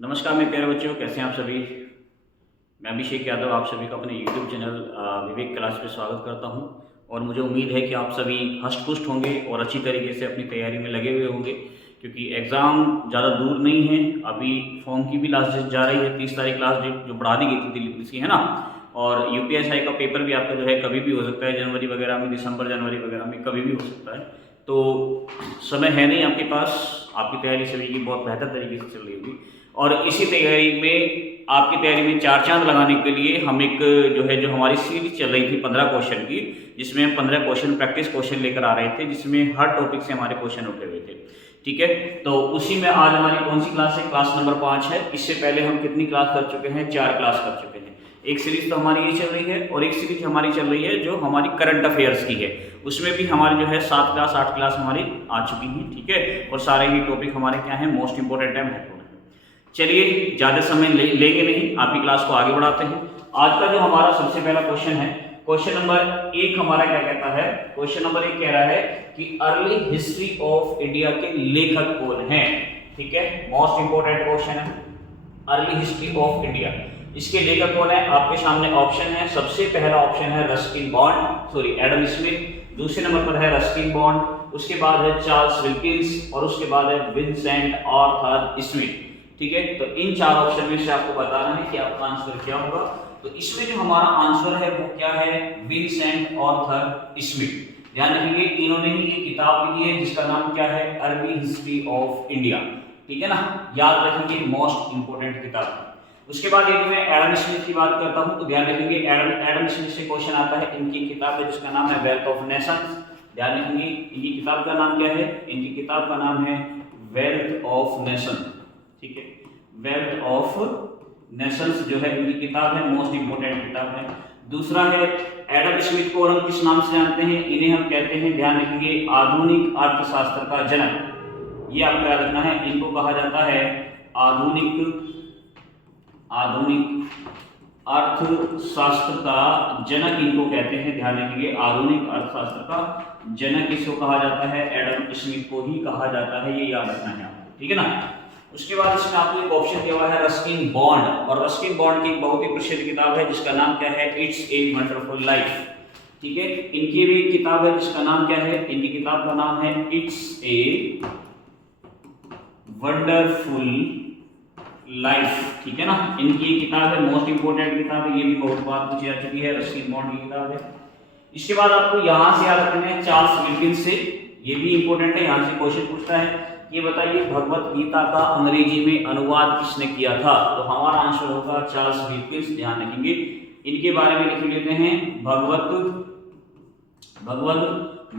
नमस्कार मेरे प्यारे बच्चों, कैसे हैं आप सभी। मैं अभिषेक यादव आप सभी का अपने YouTube चैनल विवेक क्लास पे स्वागत करता हूं। और मुझे उम्मीद है कि आप सभी हष्ट-पुष्ट होंगे और अच्छी तरीके से अपनी तैयारी में लगे हुए होंगे, क्योंकि एग्ज़ाम ज़्यादा दूर नहीं है। अभी फॉर्म की भी लास्ट डेट जा रही है, 30 तारीख लास्ट डेट जो बढ़ा दी गई थी दिल्ली पुलिस की, है ना। और यूपीएसआई का पेपर भी आपका जो है कभी भी हो सकता है, जनवरी वगैरह में, दिसंबर जनवरी वगैरह में कभी भी हो सकता है। तो समय है नहीं आपके पास, आपकी तैयारी सभी की बहुत बेहतर तरीके से चल रही होगी। और इसी तैयारी में आपकी तैयारी में चार चांद लगाने के लिए हम एक जो हमारी सीरीज चल रही थी 15 क्वेश्चन की, जिसमें हम 15 क्वेश्चन प्रैक्टिस क्वेश्चन लेकर आ रहे थे, जिसमें हर टॉपिक से हमारे क्वेश्चन उठे हुए थे। ठीक है, तो उसी में आज हमारी कौन सी क्लास है? क्लास नंबर 5 है। इससे पहले हम कितनी क्लास कर चुके हैं? 4 क्लास कर चुके हैं। एक सीरीज तो हमारी ये चल रही है और एक सीरीज हमारी चल रही है जो हमारी करंट अफेयर्स की है। उसमें भी हमारी जो है 7 क्लास 8 क्लास हमारी आ चुकी हैं। ठीक है, और सारे ही टॉपिक हमारे क्या है? मोस्ट इंपोर्टेंट है। चलिए ज़्यादा समय लेंगे नहीं, आपकी क्लास को आगे बढ़ाते हैं। आज का जो हमारा सबसे पहला क्वेश्चन है, क्वेश्चन नंबर 1 हमारा क्या कहता है? क्वेश्चन नंबर 1 कह रहा है कि अर्ली हिस्ट्री ऑफ इंडिया के लेखक कौन हैं? ठीक है, मोस्ट इंपोर्टेंट क्वेश्चन है, अर्ली हिस्ट्री ऑफ इंडिया। इसके लेखक कौन है? आपके सामने ऑप्शन है। सबसे पहला ऑप्शन है एडम स्मिथ। दूसरे नंबर पर है रस्किन बॉन्ड, उसके बाद है चार्ल्स विल्किंस और उसके बाद है विंसेंट आर्थर स्मिथ। ठीक है, तो इन 4 ऑप्शन में से आपको बताना है कि आपका आंसर क्या होगा। तो इसमें जो हमारा आंसर है वो क्या है? Vincent Arthur Smith. ध्यान रखेंगे, इन्होंने ही ये किताब लिखी है जिसका नाम क्या है? Early history of India. ठीक है ना, याद रखेंगे, मोस्ट इंपोर्टेंट किताब। उसके बाद यदि मैं एडम स्मिथ की बात करता हूं तो ध्यान रखेंगे, एडम स्मिथ से क्वेश्चन आता है। इनकी किताब है जिसका नाम है वेल्थ ऑफ नेशंस। ध्यान रखेंगे, इनकी किताब का नाम क्या है? इनकी किताब का नाम है वेल्थ ऑफ नेशन। ठीक है, वेल्थ ऑफ नेशंस जो है इनकी किताब है, मोस्ट इंपोर्टेंट किताब है। दूसरा है एडम स्मिथ को और हम किस नाम से जानते हैं? इन्हें हम कहते हैं, ध्यान रखेंगे, आधुनिक अर्थशास्त्र का जनक। ये आपको याद रखना है, इनको कहा जाता है आधुनिक अर्थशास्त्र का जनक, इनको कहते हैं। ध्यान रखेंगे, आधुनिक अर्थशास्त्र का जनक इसको कहा जाता है, एडम स्मिथ को ही कहा जाता है, ये याद रखना है आपको। ठीक है ना। उसके बाद इसमें आपको एक ऑप्शन दिया हुआ है रस्किन बॉन्ड, और रस्किन बॉन्ड की एक बहुत ही प्रसिद्ध किताब है जिसका नाम क्या है? It's a wonderful life. ठीक है, इनकी भी एक किताब है जिसका नाम क्या है? इनकी किताब का नाम है इट्स ए वंडरफुल लाइफ। ठीक है ना, इनकी एक किताब है, मोस्ट इंपोर्टेंट किताब है, ये भी बहुत बार पूछी जा चुकी है, रस्किन बॉन्ड की किताब है। इसके बाद आपको यहां से याद रखना है चार्ल्स विल्किंस से, ये भी इंपोर्टेंट है, यहां से क्वेश्चन पूछता है। ये बताइए, भगवत गीता का अंग्रेजी में अनुवाद किसने किया था? तो हमारा आंसर होगा चार्ल्स विल्किंस। ध्यान रखेंगे, इनके बारे में लिख लेते हैं, भगवत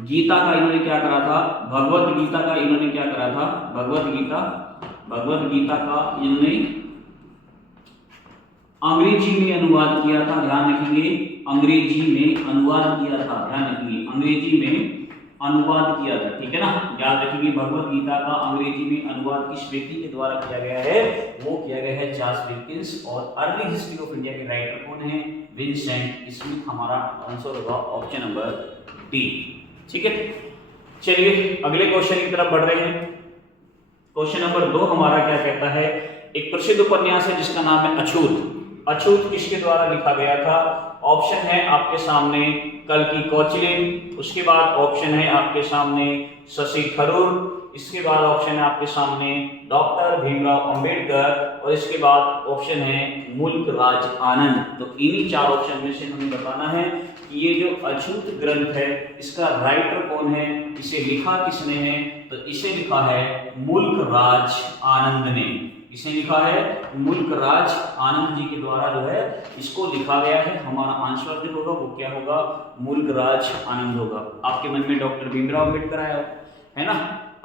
गीता का इन्होंने क्या करा था? भगवत गीता का इन्होंने क्या करा था? भगवत गीता का इन्होंने अंग्रेजी में अनुवाद किया था। ध्यान रखेंगे, अंग्रेजी में अनुवाद किया था। ध्यान रखेंगे, अंग्रेजी में अनुवाद किया था। ठीक है ना, याद रखेंगे, भगवत गीता का अंग्रेजी में अनुवाद किस व्यक्ति के द्वारा किया गया है? वो किया गया है चार्ल्स विल्किंस। और अर्ली हिस्ट्री ऑफ इंडिया के राइटर कौन है? Vincent Smith. हमारा आंसर होगा ऑप्शन नंबर डी। ठीक है, चलिए अगले क्वेश्चन की तरफ बढ़ रहे हैं। क्वेश्चन नंबर 2 हमारा क्या कहता है? एक प्रसिद्ध उपन्यास है जिसका नाम है अछूत। अछूत किसके द्वारा लिखा गया था? ऑप्शन है आपके सामने कल्कि कोचलिन, उसके बाद ऑप्शन है आपके सामने शशि थरूर, इसके बाद ऑप्शन है आपके सामने डॉक्टर भीमराव अंबेडकर, और इसके बाद ऑप्शन है मुल्क राज आनंद। तो इन्हीं 4 ऑप्शन में से हमें बताना है कि ये जो अछूत ग्रंथ है इसका राइटर कौन है, इसे लिखा किसने है? तो इसे लिखा है मुल्क राज आनंद ने। इसे लिखा है मुल्क राज आनंद जी के द्वारा जो है इसको लिखा गया है। हमारा आंसर जो होगा वो क्या होगा? मुल्क राज आनंद होगा। आपके मन में डॉक्टर भीमराव अंबेडकर आया है ना।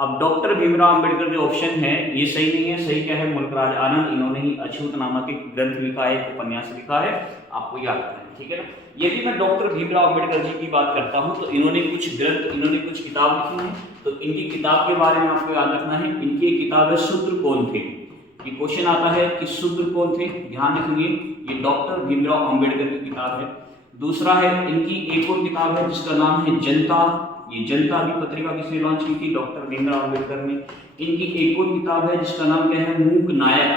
अब डॉक्टर भीमराव अंबेडकर जो ऑप्शन है ये सही नहीं है, सही क्या है? मुल्क राज आनंद। इन्होंने ही अछूत नामक एक ग्रंथ लिखा है, एक उपन्यास लिखा है, आपको याद रखना है। ठीक है ना। यदि मैं डॉक्टर भीमराव अंबेडकर जी की बात करता हूँ तो इन्होंने कुछ ग्रंथ, इन्होंने कुछ किताब लिखी है। तो इनकी किताब के बारे में आपको याद रखना है, इनकी एक किताब है शूद्र कौन थे। ये क्वेश्चन आता है कि शूद्र कौन थे। ध्यान रखेंगे, ये डॉक्टर भीमराव अंबेडकर की किताब है। दूसरा है इनकी एक और किताब है जिसका नाम है जनता। ये जनता भी पत्रिका किसने लॉन्च की थी? डॉक्टर भीमराव अंबेडकर ने। इनकी एक और किताब है जिसका नाम क्या है? मूक नायक।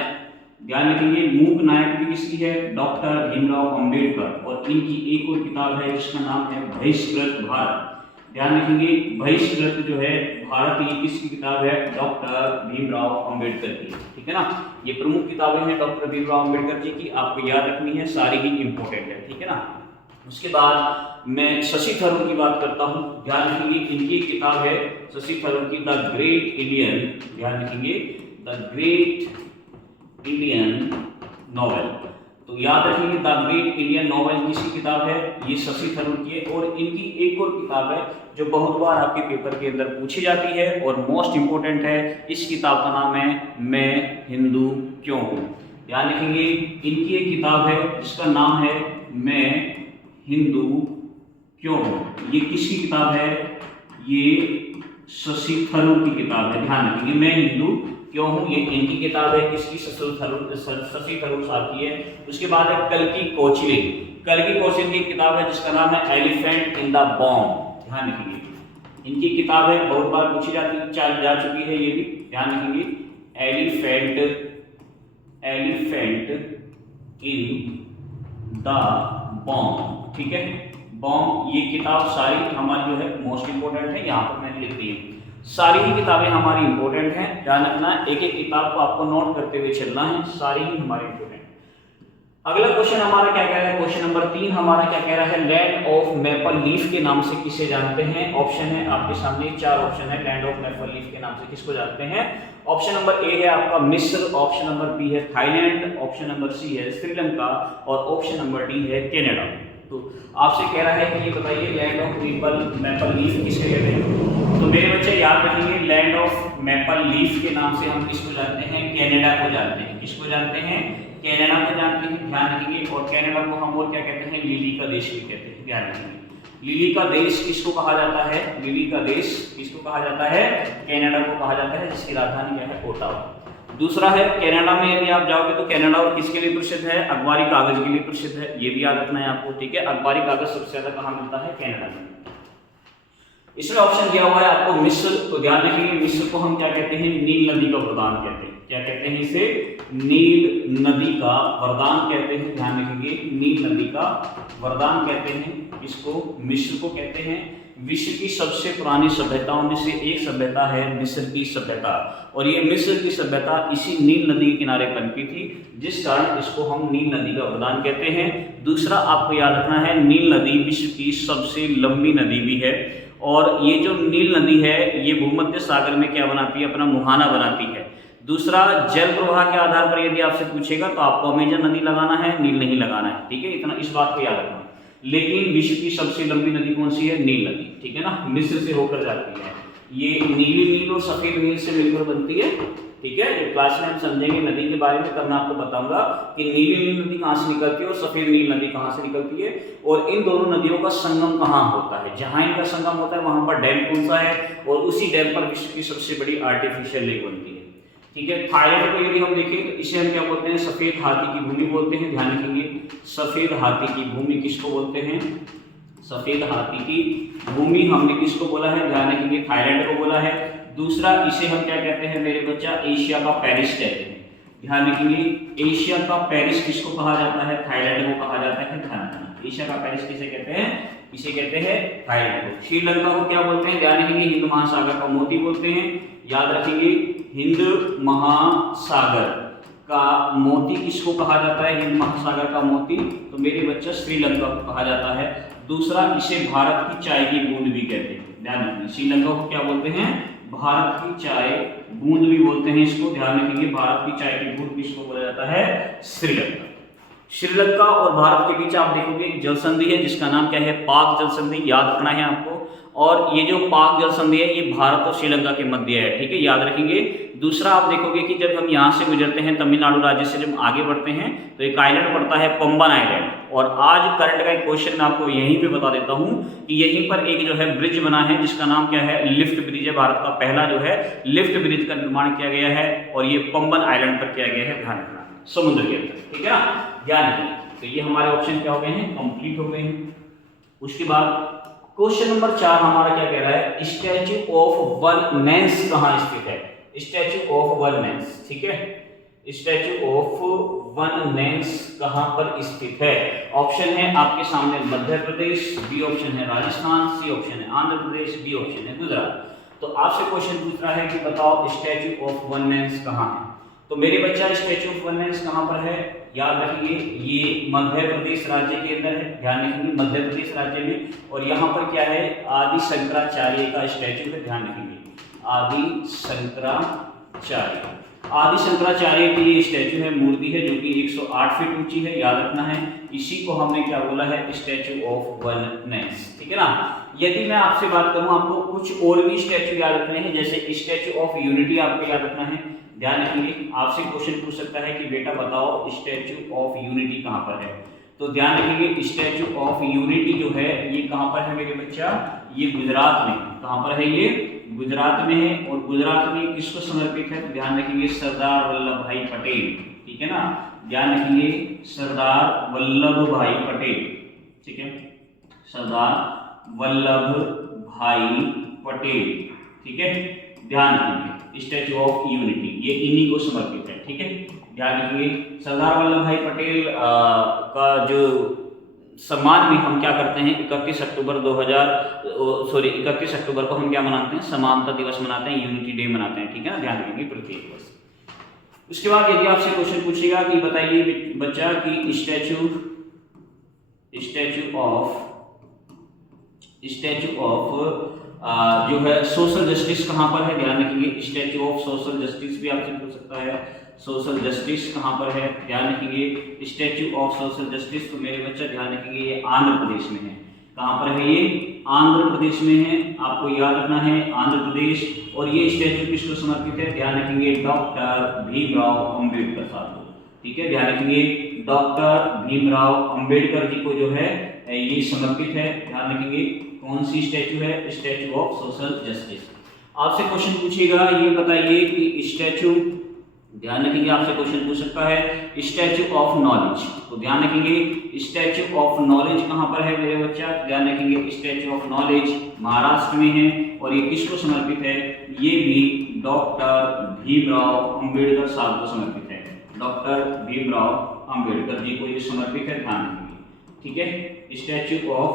ध्यान रखेंगे मूक नायक भी किसकी है, डॉक्टर भीमराव अंबेडकर, और इनकी एक और किताब है जिसका नाम है बहिष्कृत भारत। ध्यान रखेंगे बहिष्कृत जो है भारत, ये किसकी किताब है, डॉक्टर भीमराव अंबेडकर की, ठीक है ना। ये प्रमुख किताबें हैं डॉक्टर भीमराव अंबेडकर जी की, आपको याद रखनी है, सारी ही इंपॉर्टेंट है, ठीक है ना। उसके बाद मैं शशि थरूर की बात करता हूं। ध्यान रखेंगे इनकी एक किताब है शशि थरूर की, द ग्रेट इंडियन, ध्यान रखेंगे द ग्रेट इंडियन नॉवेल। तो याद रखेंगे द ग्रेट इंडियन नॉवेल किसकी किताब है, ये शशि थरूर की है। और इनकी एक और किताब है जो बहुत बार आपके पेपर के अंदर पूछी जाती है और मोस्ट इंपोर्टेंट है, इस किताब का नाम है मैं हिंदू क्यों हूं। ध्यान रखेंगे इनकी एक किताब है जिसका नाम है मैं हिंदू क्यों हूं। ये किसकी किताब है, ये शशि थरूर की किताब है। ध्यान रखेंगे मैं हिंदू क्यों हूं, ये इनकी किताब है, किसकी, शशि थरूर साहब की है। उसके बाद है कल्कि कोचलिन, कल्कि कोचलिन की किताब है जिसका नाम है एलिफेंट इन द बॉम्ब। ध्यान रखेंगे इनकी किताब है, बहुत बार पूछी जा चुकी है ये भी। ध्यान रखेंगे एलिफेंट इन द बॉम्ब, ठीक है, बॉम्ब। ये किताब सारी हमारी जो है मोस्ट इंपोर्टेंट है, यहाँ पर मैंने लिख दी है। सारी ही किताबें हमारी इंपॉर्टेंट हैं, ध्यान रखना, एक एक किताब को आपको नोट करते हुए चलना है, सारी ही हमारी इंपॉर्टेंट। अगला क्वेश्चन हमारा क्या कह रहा है, क्वेश्चन नंबर 3 हमारा क्या कह रहा है, लैंड ऑफ मैपल लीफ के नाम से किसे जानते हैं। ऑप्शन है आपके सामने, 4 ऑप्शन है, लैंड ऑफ मैपल लीफ के नाम से किसको जानते हैं। ऑप्शन नंबर ए है आपका मिस्र, ऑप्शन नंबर बी है थाईलैंड, ऑप्शन नंबर सी है श्रीलंका, और ऑप्शन नंबर डी है कनाडा। तो आपसे कह रहा है कि ये बताइए लैंड ऑफ मैपल लीफ किसे कहते हैं। तो मेरे बच्चे याद रखेंगे लैंड ऑफ मैपल लीफ के नाम से हम किसको जानते हैं, कनाडा को जानते हैं। किसको जानते हैं, कनाडा को जानते हैं। ध्यान रखेंगे, और कनाडा को हम और क्या कहते हैं, लिली का देश भी कहते हैं। ध्यान रखेंगे लिली का देश किसको कहा जाता है, लिली का देश किसको कहा जाता है, कनाडा को कहा जाता है, जिसकी राजधानी क्या है, ओटावा। दूसरा है कनाडा में यदि आप जाओगे तो कनाडा और किसके लिए प्रसिद्ध है, अखबारी कागज के लिए प्रसिद्ध है, ये भी याद रखना है आपको, ठीक है। अखबारी कागज सबसे ज्यादा कहाँ मिलता है, कनाडा में। इसमें ऑप्शन दिया हुआ है आपको मिस्र, तो ध्यान रखिए मिस्र को हम क्या कहते हैं, नील नदी का वरदान कहते हैं। क्या कहते हैं इसे, नील नदी का वरदान कहते हैं। ध्यान रखेंगे नील नदी का वरदान कहते हैं, इसको मिस्र को कहते हैं। विश्व की सबसे पुरानी सभ्यताओं में से एक सभ्यता है मिस्र की सभ्यता, और ये मिस्र की सभ्यता इसी नील नदी के किनारे पनपी थी, जिस कारण इसको हम नील नदी का वरदान कहते हैं। दूसरा आपको याद रखना है नील नदी विश्व की सबसे लंबी नदी भी है, और ये जो नील नदी है ये भूमध्य सागर में क्या बनाती है, अपना मुहाना बनाती है। दूसरा जल प्रवाह के आधार पर यदि आपसे पूछेगा तो आपको अमेजन नदी लगाना है, नील नहीं लगाना है, ठीक है, इतना इस बात को याद रखना। लेकिन विश्व की सबसे लंबी नदी कौन सी है, नील नदी, ठीक है ना, मिस्र से होकर जाती है। ये नीली नील और सफेद नील से मिलकर बनती है, ठीक है। जो क्लास में हम समझेंगे नदी के बारे में, तब मैं आपको बताऊंगा कि नीली नील नदी कहाँ से निकलती है और सफेद नील नदी कहाँ से निकलती है, और इन दोनों नदियों का संगम कहाँ होता है। जहां इनका संगम होता है वहां पर डैम कौन सा है, और उसी डैम पर विश्व की सबसे बड़ी आर्टिफिशियल लेक बनती है, ठीक है। थाईलैंड को यदि हम देखें तो इसे हम क्या बोलते हैं, सफेद हाथी की भूमि बोलते हैं। ध्यान रखेंगे सफेद हाथी की भूमि किसको बोलते हैं, सफेद हाथी की भूमि हमने किसको बोला है, ध्यान रखेंगे थाईलैंड को बोला है। दूसरा इसे हम क्या कहते हैं मेरे बच्चा, एशिया का पेरिस कहते हैं। ध्यान रखेंगे एशिया का पेरिस किसको कहा जाता है, थाईलैंड को कहा जाता है। ध्यान रखना एशिया का पेरिस किसे कहते हैं, इसे कहते हैं थाईलैंड को। श्रीलंका को क्या बोलते हैं, ध्यान रखेंगे हिंद महासागर का मोती बोलते हैं। याद रखेंगे हिंद महासागर का मोती किसको कहा जाता है, हिंद महासागर का मोती, तो मेरे बच्चा श्रीलंका को कहा जाता है। दूसरा इसे भारत की चाय की बूंद भी कहते हैं। ध्यान रखिए श्रीलंका को क्या बोलते हैं, भारत की चाय बूंद भी बोलते हैं इसको। ध्यान रखेंगे भारत की चाय की बूंद किसको बोला जाता है, श्रीलंका। श्रीलंका और भारत के बीच आप देखोगे एक जल संधि है जिसका नाम क्या है, पाक जल संधि, याद रखना है आपको। और ये जो पाक जल संधि है ये भारत और श्रीलंका के मध्य है, ठीक है, याद रखेंगे। दूसरा आप देखोगे कि जब हम यहाँ से गुजरते हैं तमिलनाडु राज्य से, जब आगे बढ़ते हैं तो एक आइलैंड पड़ता है पंबन आइलैंड। और आज करंट का एक क्वेश्चन मैं आपको यहीं पे बता देता हूँ कि यहीं पर एक जो है ब्रिज बना है जिसका नाम क्या है, लिफ्ट ब्रिज है। भारत का पहला जो है लिफ्ट ब्रिज का निर्माण किया गया है और ये पंबन आइलैंड पर किया गया है, ध्यान रखना, समुद्र के अंदर, ठीक है ना, ध्यान रखिए। तो ये हमारे ऑप्शन क्या हो गए हैं, कंप्लीट हो गए हैं। उसके बाद क्वेश्चन नंबर 4 हमारा क्या कह रहा है, स्टैच्यू ऑफ वन मैंस कहाँ स्थित है, स्टैच्यू ऑफ वन मैंस, ठीक है। स्टैचू ऑफ वन नेंस कहां पर स्थित है? ऑप्शन है आपके सामने मध्य प्रदेश, बी ऑप्शन है राजस्थान, सी ऑप्शन है आंध्र प्रदेश, डी ऑप्शन है गुजरात। तो आपसे क्वेश्चन पूछ रहा है कि बताओ स्टैचू ऑफ वन नेंस कहां है। तो मेरे बच्चा स्टैचू ऑफ वन नेंस कहां पर है? याद रखिए ये मध्य प्रदेश राज्य के अंदर है, ध्यान रखिए मध्य प्रदेश राज्य में। और यहाँ पर क्या है? आदि शंकराचार्य का स्टैचू है, ध्यान रखिए आदि शंकराचार्य। आदि शंकराचार्य की ये स्टैचू है, मूर्ति है जो कि 108 फीट ऊंची है, याद रखना है। इसी को हमने क्या बोला है? स्टैचू ऑफ वन नेंस, ठीक है ना। यदि मैं आपसे बात करूं, आपको कुछ और भी स्टैचू याद रखने हैं, जैसे स्टैचू ऑफ यूनिटी आपको याद रखना है। ध्यान रखिए आपसे क्वेश्चन पूछ सकता है कि बेटा बताओ स्टैचू ऑफ यूनिटी कहां पर है। तो ध्यान रखिए स्टैचू ऑफ यूनिटी जो है ये कहां पर है मेरे बच्चा? ये गुजरात में। कहां पर है ये? गुजरात में है। और गुजरात में किसको समर्पित है? तो ध्यान रखिए सरदार वल्लभ भाई पटेल, ठीक है ना। ध्यान रखिए सरदार वल्लभ भाई पटेल, ठीक है, सरदार वल्लभ भाई पटेल, ठीक है। ध्यान रखिए स्टैचू ऑफ यूनिटी ये इन्हीं को समर्पित है, ठीक है। ध्यान रखिए सरदार वल्लभ भाई पटेल का जो सम्मान में हम क्या करते हैं? 31 अक्टूबर को हम क्या मनाते हैं? समानता दिवस मनाते हैं, यूनिटी डे मनाते हैं, ठीक है ना। ध्यान रखेंगे प्रत्येक वर्ष। उसके बाद यदि आपसे क्वेश्चन पूछेगा कि बताइए बच्चा कि स्टैचू ऑफ जो है सोशल जस्टिस कहां पर है? ध्यान रखेंगे स्टैचू ऑफ सोशल जस्टिस भी आपसे पूछ सकता है। सोशल जस्टिस कहां पर है? ध्यान रखेंगे स्टैचू ऑफ सोशल जस्टिस। तो मेरे बच्चा ध्यान रखेंगे ये आंध्र प्रदेश में है। कहां पर है ये? आंध्र प्रदेश में है, आपको याद रखना है आंध्र प्रदेश। और ये स्टैचू किसको समर्पित है? ध्यान रखेंगे डॉक्टर भीमराव अंबेडकर साहब को, ठीक है। ध्यान रखेंगे डॉक्टर भीमराव अंबेडकर जी को जो है ये समर्पित है। ध्यान रखेंगे कौन सी स्टैचू है? Statue of social justice. आपसे क्वेश्चन पूछेगा ये बताइए कि स्टैचू, ध्यान रखेंगे आपसे क्वेश्चन पूछ सकता है स्टैचू ऑफ नॉलेज। तो ध्यान रखेंगे स्टैचू ऑफ नॉलेज कहां पर है मेरे बच्चा? ध्यान रखेंगे स्टैचू ऑफ नॉलेज महाराष्ट्र में है। और ये किसको समर्पित है? ये भी डॉक्टर भीमराव अंबेडकर साहब को समर्पित है। डॉक्टर भीमराव अंबेडकर जी को ये समर्पित है, ध्यान रखेंगे, ठीक है। स्टैचू ऑफ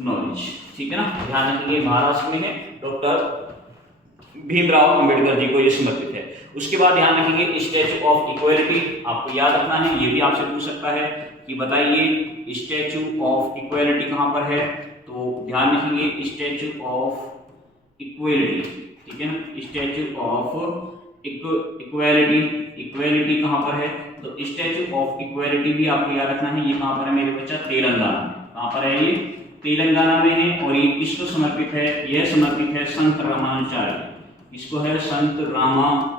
नॉलेज, ठीक है ना। ध्यान रखेंगे महाराष्ट्र में है, डॉक्टर भीमराव अंबेडकर जी को ये समर्पित है। उसके बाद ध्यान रखेंगे स्टैचू ऑफ इक्वालिटी, आपको याद रखना है, ये भी आपसे पूछ सकता है कि बताइए स्टैचू ऑफ इक्वालिटी कहां पर है। तो ध्यान रखेंगे स्टैचू ऑफ इक्वालिटी, ठीक है ना। स्टैचू ऑफ इक्वालिटी कहां पर है? तो स्टैचू ऑफ इक्वालिटी भी आपको याद रखना है, ये कहां पर है मेरे बच्चा? तेलंगाना में। कहां पर है ये? तेलंगाना में है। और ये किसको समर्पित है? यह समर्पित है संत रामानुजाचार्य। इसको है संत रामानुजाचार्य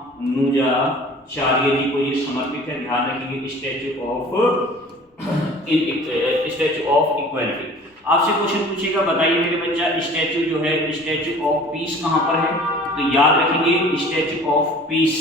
जी को ये समर्पित है। ध्यान रखिए स्टैचू ऑफ इक्वालिटी। आपसे क्वेश्चन पूछेगा बताइए मेरे बच्चा स्टैचू जो है स्टैचू ऑफ पीस कहां पर है? तो याद रखेंगे स्टैचू ऑफ पीस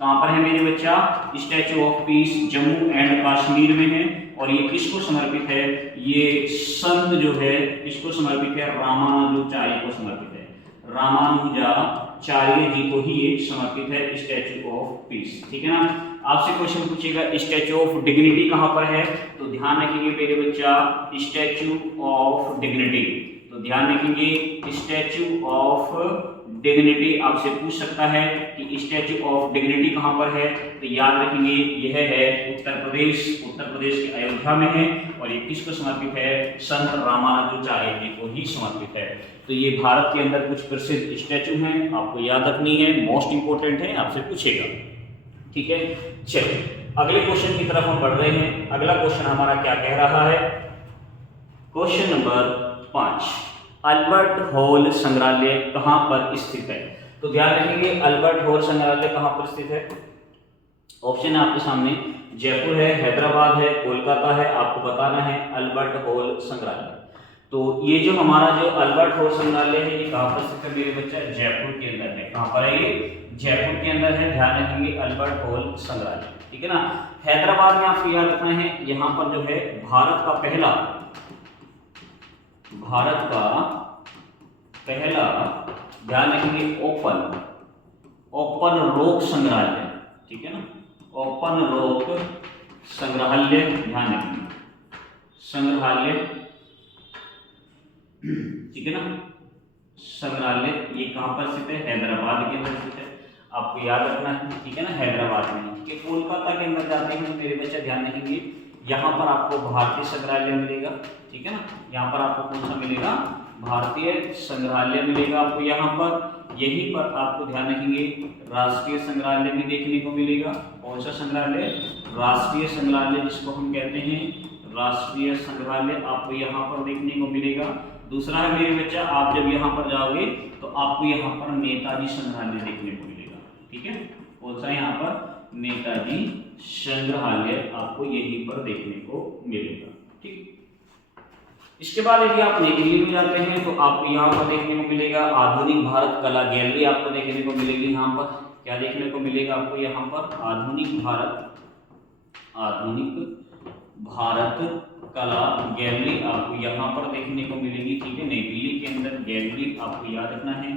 कहां पर है मेरे बच्चा? Statue of peace Jammu and Kashmir में है। और ये किसको समर्पित है? ये संत जो है किसको समर्पित है? रामानुजाचार्य को समर्पित है। रामानुजाचार्य जी को ही ये समर्पित है स्टैचू ऑफ पीस, ठीक है ना। आपसे क्वेश्चन पूछेगा स्टैचू ऑफ डिग्निटी कहां पर है? तो ध्यान रखेंगे मेरे बच्चा स्टैचू ऑफ डिग्निटी। तो ध्यान रखेंगे स्टैचू ऑफ डिग्निटी आपसे पूछ सकता है कि स्टैचू ऑफ डिग्निटी कहां पर है। तो याद रखेंगे यह है उत्तर प्रदेश के अयोध्या में है। और ये किसको समर्पित है? संत रामानुजाचार्य जी को ही समर्पित है। तो ये भारत के अंदर कुछ प्रसिद्ध स्टैचू हैं, आपको याद रखनी है, मोस्ट इंपोर्टेंट है, आपसे पूछेगा, ठीक है। चलिए अगले क्वेश्चन की तरफ हम बढ़ रहे हैं। अगला क्वेश्चन हमारा क्या कह रहा है? क्वेश्चन नंबर 5, अल्बर्ट हॉल संग्रहालय कहां पर स्थित है? तो ध्यान रखेंगे अल्बर्ट हॉल संग्रहालय कहां पर स्थित है। ऑप्शन है आपके सामने, जयपुर है, हैदराबाद है, कोलकाता है, आपको बताना है अल्बर्ट हॉल संग्रहालय। तो ये जो हमारा जो अल्बर्ट हॉल संग्रहालय है ये कहां पर स्थित है मेरे बच्चा? जयपुर के अंदर है। कहां पर है ये? जयपुर के अंदर है। ध्यान रखेंगे अल्बर्ट हॉल संग्रहालय, ठीक है ना। हैदराबाद में आपको याद रखना है यहाँ पर जो है भारत का पहला ध्यान रखेंगे ओपन रॉक संग्रहालय, ठीक है ना। ओपन रॉक संग्रहालय, ध्यान रखिए संग्रहालय, ठीक है ना, संग्रहालय ये कहाँ पर स्थित है? हैदराबाद के अंदर स्थित है, आपको याद रखना है, ठीक है ना, हैदराबाद में। ठीक है, कोलकाता के अंदर जाते हैं तो मेरे बच्चे ध्यान रखेंगे, यहाँ पर आपको भारतीय संग्रहालय मिलेगा, ठीक है ना, यहाँ पर आपको कौन सा मिलेगा? भारतीय संग्रहालय मिलेगा आपको यहाँ पर। यहीं पर आपको ध्यान रखेंगे राष्ट्रीय संग्रहालय भी देखने को मिलेगा। कौन सा संग्रहालय? राष्ट्रीय संग्रहालय, जिसको हम कहते हैं राष्ट्रीय संग्रहालय, आपको यहाँ पर देखने को मिलेगा। दूसरा है मेरे बच्चा, आप जब यहाँ पर जाओगे तो आपको यहाँ पर नेताजी संग्रहालय देखने को मिलेगा, ठीक है। कौन सा? यहाँ पर नेताजी संग्रहालय आपको यहीं पर देखने को मिलेगा, ठीक। इसके बाद यदि आप नई दिल्ली में जाते हैं तो आपको यहाँ पर देखने को मिलेगा आधुनिक भारत कला गैलरी, आपको देखने को मिलेगी। यहाँ पर क्या देखने को मिलेगा आपको? यहाँ पर आधुनिक भारत कला गैलरी आपको यहाँ पर देखने को मिलेगी, ठीक है। नई दिल्ली के अंदर गैलरी आपको याद रखना है,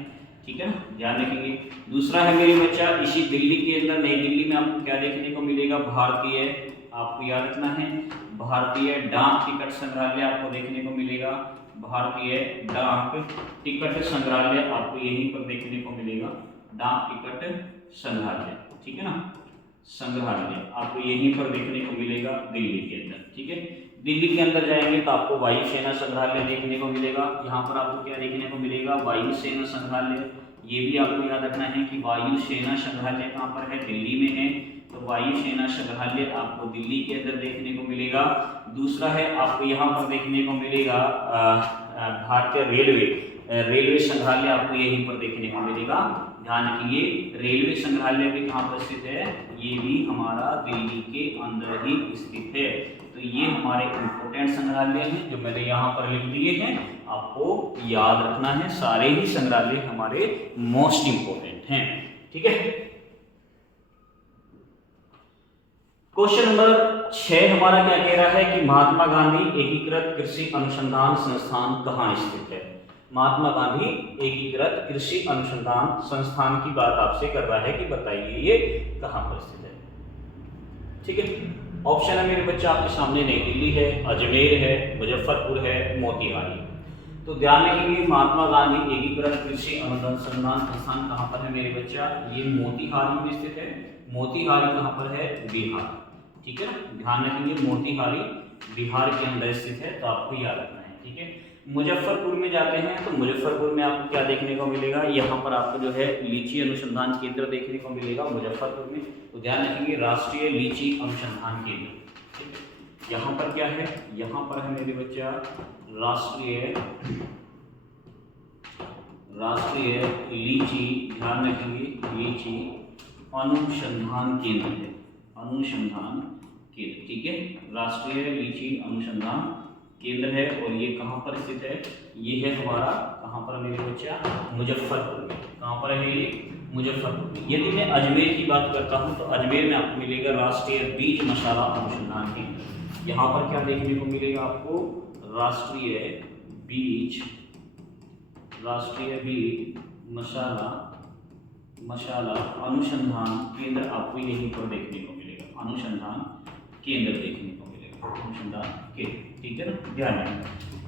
ठीक है ना, ध्यान रखेंगे। दूसरा है मेरे बच्चा, इसी दिल्ली के अंदर नई दिल्ली में आपको क्या देखने को मिलेगा? भारतीय, आपको याद रखना है, भारतीय डाक टिकट संग्रहालय आपको देखने को मिलेगा। भारतीय डाक टिकट संग्रहालय आपको यहीं पर देखने को मिलेगा, डाक टिकट संग्रहालय, ठीक है ना, संग्रहालय आपको यहीं पर देखने को मिलेगा दिल्ली के अंदर, ठीक है। दिल्ली के अंदर जाएंगे तो आपको वायुसेना संग्रहालय देखने को मिलेगा। यहाँ पर आपको क्या देखने को मिलेगा? वायुसेना संग्रहालय। ये भी आपको याद रखना है कि वायुसेना संग्रहालय कहाँ पर है? दिल्ली में है, तो वायुसेना संग्रहालय आपको दिल्ली के अंदर देखने को मिलेगा। दूसरा है आपको यहाँ पर देखने को मिलेगा भारतीय रेलवे संग्रहालय आपको यहीं पर देखने को मिलेगा। ध्यान रखिए रेलवे संग्रहालय भी कहाँ पर स्थित है? ये भी हमारा दिल्ली के अंदर ही स्थित है। तो ये हमारे इंपोर्टेंट संग्रहालय हैं जो मैंने यहाँ पर लिख दिए हैं, आपको याद रखना है। सारे ही संग्रहालय हमारे मोस्ट इंपोर्टेंट हैं, ठीक है। क्वेश्चन नंबर 6 हमारा क्या कह रहा है कि महात्मा गांधी एकीकृत कृषि अनुसंधान संस्थान कहाँ स्थित है? महात्मा गांधी एकीकृत कृषि अनुसंधान संस्थान की बात आपसे कर रहा है कि बताइए ये कहाँ पर स्थित है, ठीक है। ऑप्शन है मेरे बच्चे आपके सामने, नई दिल्ली है, अजमेर है, मुजफ्फरपुर है, मोतिहारी। तो ध्यान रखिए महात्मा गांधी एकीकृत कृषि अनुसंधान संस्थान कहाँ पर है मेरे बच्चा? ये मोतिहारी में स्थित है। मोतिहारी कहाँ पर है? बिहार, ठीक है। ध्यान रखेंगे मोतिहारी बिहार के अंदर स्थित है, तो आपको याद रखना है, ठीक है। मुजफ्फरपुर में जाते हैं तो मुजफ्फरपुर में आपको क्या देखने को मिलेगा? यहाँ पर आपको जो है लीची अनुसंधान केंद्र देखने को मिलेगा मुजफ्फरपुर में। तो ध्यान रखेंगे राष्ट्रीय लीची अनुसंधान केंद्र, ठीक है। यहाँ पर क्या है? यहाँ पर है मेरे बच्चा राष्ट्रीय लीची, ध्यान रखेंगे लीची अनुसंधान केंद्र है, अनुसंधान केंद्र, ठीक है। राष्ट्रीय लीची अनुसंधान केंद्र है और ये कहाँ पर स्थित है? ये है हमारा कहाँ पर मेरे बच्चा? मुजफ्फरपुर में। कहाँ पर है ये? मुजफ्फरपुर में। यदि मैं अजमेर की बात करता हूँ तो अजमेर में आपको मिलेगा राष्ट्रीय बीज मसाला अनुसंधान केंद्र। यहाँ पर क्या देखने को मिलेगा आपको? राष्ट्रीय बीज मसाला अनुसंधान केंद्र आपको यहीं पर देखने को मिलेगा, अनुसंधान केंद्र देखने को मिलेगा, अनुसंधान केंद्र, ठीक है ना, ध्यान रखना।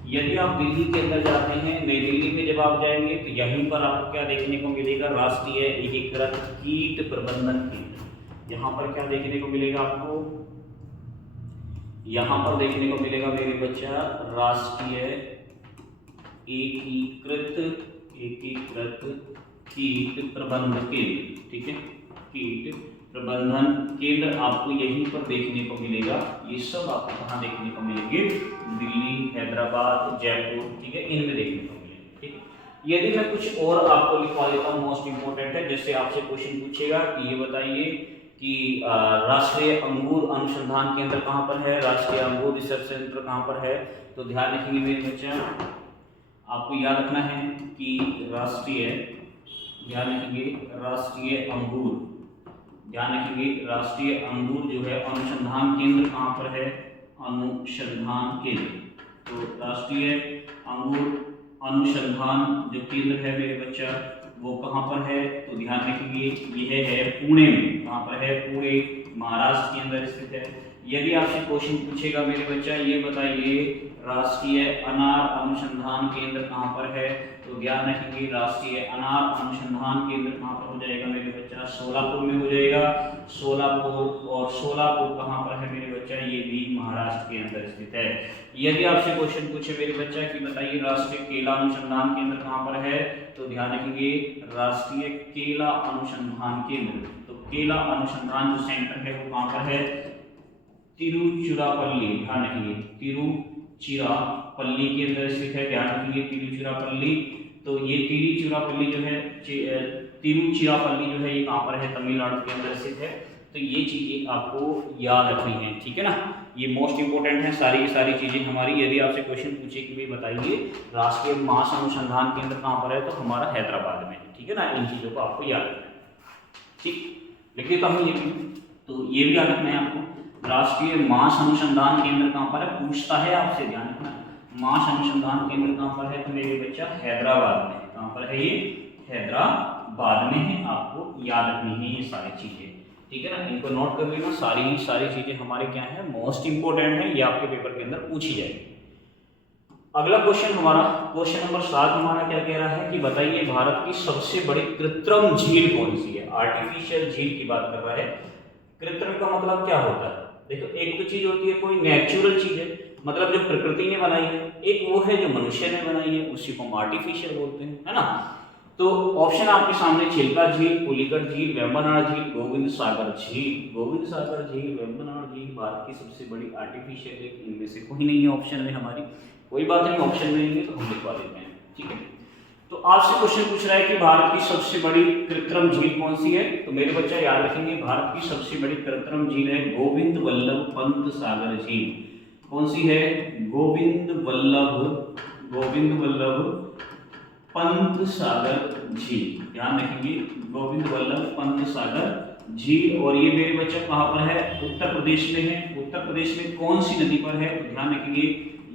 यदि आप दिल्ली के अंदर जाते हैं, नई दिल्ली में जब आप जाएंगे तो यहीं पर आपको क्या देखने को मिलेगा? राष्ट्रीय एकीकृत कीट प्रबंधन केंद्र। यहाँ पर क्या देखने को मिलेगा आपको? यहाँ पर देखने को मिलेगा मेरे बच्चा राष्ट्रीय एकीकृत कीट प्रबंधन केंद्र, ठीक है। कीट प्रबंधन केंद्र आपको यहीं पर देखने को मिलेगा। ये सब आपको कहाँ देखने को मिलेंगे? दिल्ली, हैदराबाद, जयपुर, ठीक है, इनमें देखने को मिलेंगे, ठीक है। यदि मैं कुछ और आपको लिखवा लेता हूँ, मोस्ट इंपोर्टेंट है, जैसे आपसे क्वेश्चन पूछेगा कि ये बताइए कि राष्ट्रीय अंगूर अनुसंधान केंद्र कहाँ पर है, राष्ट्रीय अंगूर रिसर्च सेंटर कहाँ पर है, तो ध्यान रखेंगे मेरे बच्चे, आपको याद रखना है कि राष्ट्रीय अंगूर, ध्यान रखेंगे राष्ट्रीय अंगूर जो है अनुसंधान केंद्र कहाँ पर है? अनुसंधान केंद्र। तो राष्ट्रीय अंगूर अनुसंधान जो केंद्र है मेरे बच्चा वो कहाँ पर है, तो ध्यान रखेंगे यह है पुणे में। कहाँ पर है, पुणे महाराष्ट्र के अंदर स्थित है। यदि आपसे क्वेश्चन पूछेगा मेरे बच्चा ये बताइए राष्ट्रीय अनार अनुसंधान केंद्र कहाँ पर है, तो ध्यान रखेंगे राष्ट्रीय अनार अनुसंधान केंद्र कहाँ पर हो जाएगा मेरे बच्चा, सोलापुर में हो जाएगा, सोलापुर। और सोलापुर कहाँ पर है मेरे बच्चा, ये भी महाराष्ट्र के अंदर स्थित है। यदि आपसे क्वेश्चन पूछे मेरे बच्चा कि बताइए राष्ट्रीय केला अनुसंधान केंद्र कहाँ पर है, तो ध्यान रखेंगे राष्ट्रीय केला अनुसंधान केंद्र, तो केला अनुसंधान जो सेंटर है वो कहाँ पर है, तिरुचिरापल्ली। ध्यान रखेंगे तिरुचिरापल्ली के अंदर स्थित है। ध्यान रखेंगे तिरुचिरापल्ली। तो ये तिरुचिरापल्ली जो है, तिरुचिरापल्ली जो है ये कहाँ पर है, तमिलनाडु के अंदर स्थित है। तो ये चीजें आपको याद रखनी है, ठीक है ना, ये मोस्ट इंपोर्टेंट है सारी की सारी चीजें हमारी। यदि आपसे क्वेश्चन पूछे कि भाई बताइए राष्ट्रीय मांस अनुसंधान केंद्र कहाँ पर है, तो हमारा हैदराबाद में है, ठीक है ना। इन चीजों को आपको याद रखना है, ठीक। लिख देता हूँ ये भी, तो ये भी याद रखना है आपको। राष्ट्रीय मांस अनुसंधान केंद्र कहाँ पर है, पूछता है आपसे, ध्यान रखना। मांस अनुसंधान केंद्र कहाँ पर है, तो मेरे बच्चा हैदराबाद में है। कहाँ पर है ये, हैदराबाद में है। आपको याद रखनी है ये सारी चीजें, ठीक है ना, इनको नोट कर लेना। सारी चीजें हमारे क्या है, मोस्ट इंपोर्टेंट है, ये आपके पेपर के अंदर पूछी जाएगी। अगला क्वेश्चन हमारा, क्वेश्चन नंबर 7 हमारा क्या कह रहा है कि बताइए भारत की सबसे बड़ी कृत्रिम झील कौन सी है। आर्टिफिशियल झील की बात कर रहा है। कृत्रिम का मतलब क्या होता है, देखो एक तो चीज होती है कोई नेचुरल चीज है, मतलब जो प्रकृति ने बनाई है, एक वो है जो मनुष्य ने बनाई है, उसी को हम आर्टिफिशियल बोलते हैं, है ना। तो ऑप्शन आपके सामने चिल्का झील, पुलिकट झील, वेम्बनाड झील, गोविंद सागर झील। गोविंद सागर झील, वेम्बनाड झील भारत की सबसे बड़ी आर्टिफिशियल है, इनमें से कोई नहीं है ऑप्शन में हमारी। कोई बात नहीं, ऑप्शन में नहीं है तो हम लिखवा देते हैं, ठीक है। तो आपसे क्वेश्चन पूछ रहा है कि भारत की सबसे बड़ी कृत्रिम झील कौन सी है, तो मेरे बच्चा याद रखेंगे भारत की सबसे बड़ी कृत्रिम झील है गोविंद वल्लभ पंत सागर झील। कौन सी है, गोविंद वल्लभ पंत सागर झील। ध्यान रखेंगे गोविंद वल्लभ पंत सागर झील। और ये मेरे बच्चा कहाँ पर है, उत्तर प्रदेश में है। उत्तर प्रदेश में कौन सी नदी पर है, तो ध्यान रखेंगे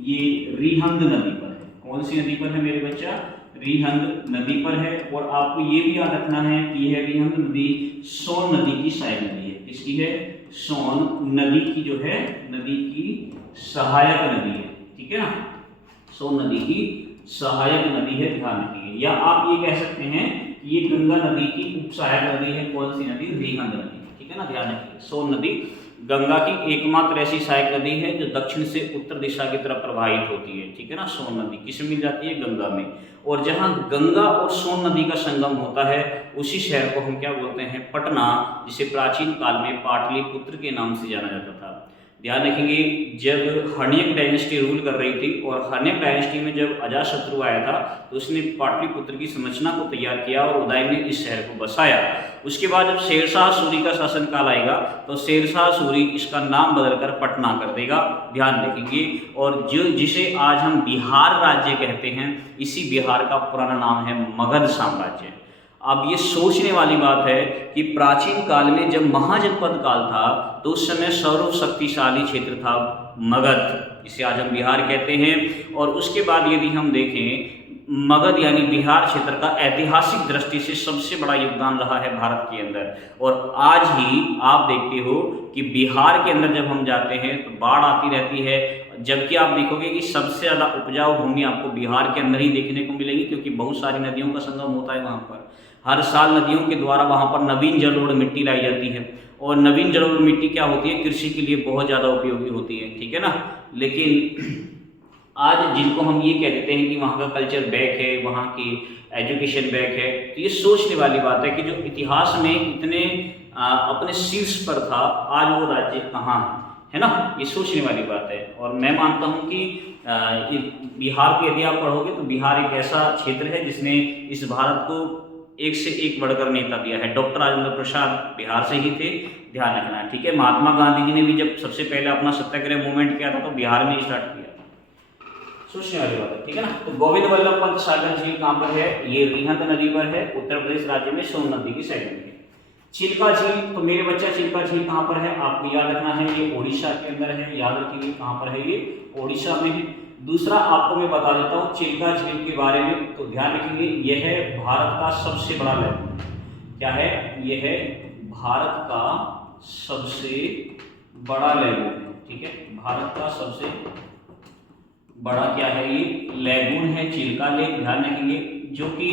ये रिहंद नदी पर है। कौन सी नदी पर है मेरे बच्चा, रिहंद नदी पर है। और आपको ये भी याद रखना है कि यह रिहंद नदी सोन नदी की सहायक नदी है। किसकी है, सोन नदी की जो है, नदी की सहायक नदी है, ठीक है ना, सोन नदी की सहायक नदी है, ध्यान रखिए। या आप ये कह सकते हैं कि ये गंगा नदी की उप सहायक नदी है। कौन सी नदी, रिहंद नदी, ठीक है ना, ध्यान रखिए। सोन नदी गंगा की एकमात्र ऐसी सहायक नदी है जो दक्षिण से उत्तर दिशा की तरफ प्रवाहित होती है, ठीक है ना। सोन नदी किसमें मिल जाती है, गंगा में। और जहां गंगा और सोन नदी का संगम होता है उसी शहर को हम क्या बोलते हैं, पटना, जिसे प्राचीन काल में पाटलिपुत्र के नाम से जाना जाता था। ध्यान रखेंगे जब हर्नियक डायनेस्टी रूल कर रही थी और हर्नियक डायनेस्टी में जब अजातशत्रु आया था तो उसने पाटलिपुत्र की संरचना को तैयार किया और उदय में इस शहर को बसाया। उसके बाद जब शेरशाह सूरी का शासनकाल आएगा तो शेरशाह सूरी इसका नाम बदलकर पटना कर देगा, ध्यान रखेंगे। और जो जिसे आज हम बिहार राज्य कहते हैं, इसी बिहार का पुराना नाम है मगध साम्राज्य। अब ये सोचने वाली बात है कि प्राचीन काल में जब महाजनपद काल था तो उस समय सर्व शक्तिशाली क्षेत्र था मगध, इसे आज हम बिहार कहते हैं। और उसके बाद यदि हम देखें, मगध यानी बिहार क्षेत्र का ऐतिहासिक दृष्टि से सबसे बड़ा योगदान रहा है भारत के अंदर। और आज ही आप देखते हो कि बिहार के अंदर जब हम जाते हैं तो बाढ़ आती रहती है, जबकि आप देखोगे कि सबसे ज़्यादा उपजाऊ भूमि आपको बिहार के अंदर ही देखने को मिलेगी, क्योंकि बहुत सारी नदियों का संगम होता है वहाँ पर। हर साल नदियों के द्वारा वहाँ पर नवीन जलोढ़ मिट्टी लाई जाती है, और नवीन जलोढ़ मिट्टी क्या होती है, कृषि के लिए बहुत ज़्यादा उपयोगी होती है, ठीक है ना। लेकिन आज जिनको हम ये कह देते हैं कि वहाँ का कल्चर बैक है, वहाँ की एजुकेशन बैक है, तो ये सोचने वाली बात है कि जो इतिहास में इतने अपने शीर्ष पर था, आज वो राज्य कहाँ है ना, ये सोचने वाली बात है। और मैं मानता हूँ कि बिहार को यदि आप पढ़ोगे तो बिहार एक ऐसा क्षेत्र है जिसने इस भारत को एक से एक बढ़कर नेता दिया है। डॉक्टर राजेंद्र प्रसाद बिहार से ही थे, ध्यान रखना, ठीक है। महात्मा गांधी जी ने भी जब सबसे पहले अपना सत्याग्रह मूवमेंट किया था तो बिहार में ही स्टार्ट किया, सोचने वाली बात है, ठीक है ना। तो गोविंद वल्लभ पंत सागर झील कहाँ पर है, ये रिहंद नदी पर है, उत्तर प्रदेश राज्य में सोन नदी की साइड में। चिल्का झील, तो मेरे बच्चा चिल्का झील कहाँ पर है, आपको याद रखना है, ये ओडिशा के अंदर है, याद रखिए कहाँ पर है, ये ओडिशा में है। दूसरा आपको मैं बता देता हूँ चिल्का झील के बारे में, तो ध्यान रखेंगे यह है भारत का सबसे बड़ा लैगून। क्या है? यह है भारत का सबसे बड़ा लैगून। ठीक है, भारत का सबसे बड़ा क्या है ये लैगून है, चिल्का लेक। ध्यान रखेंगे जो कि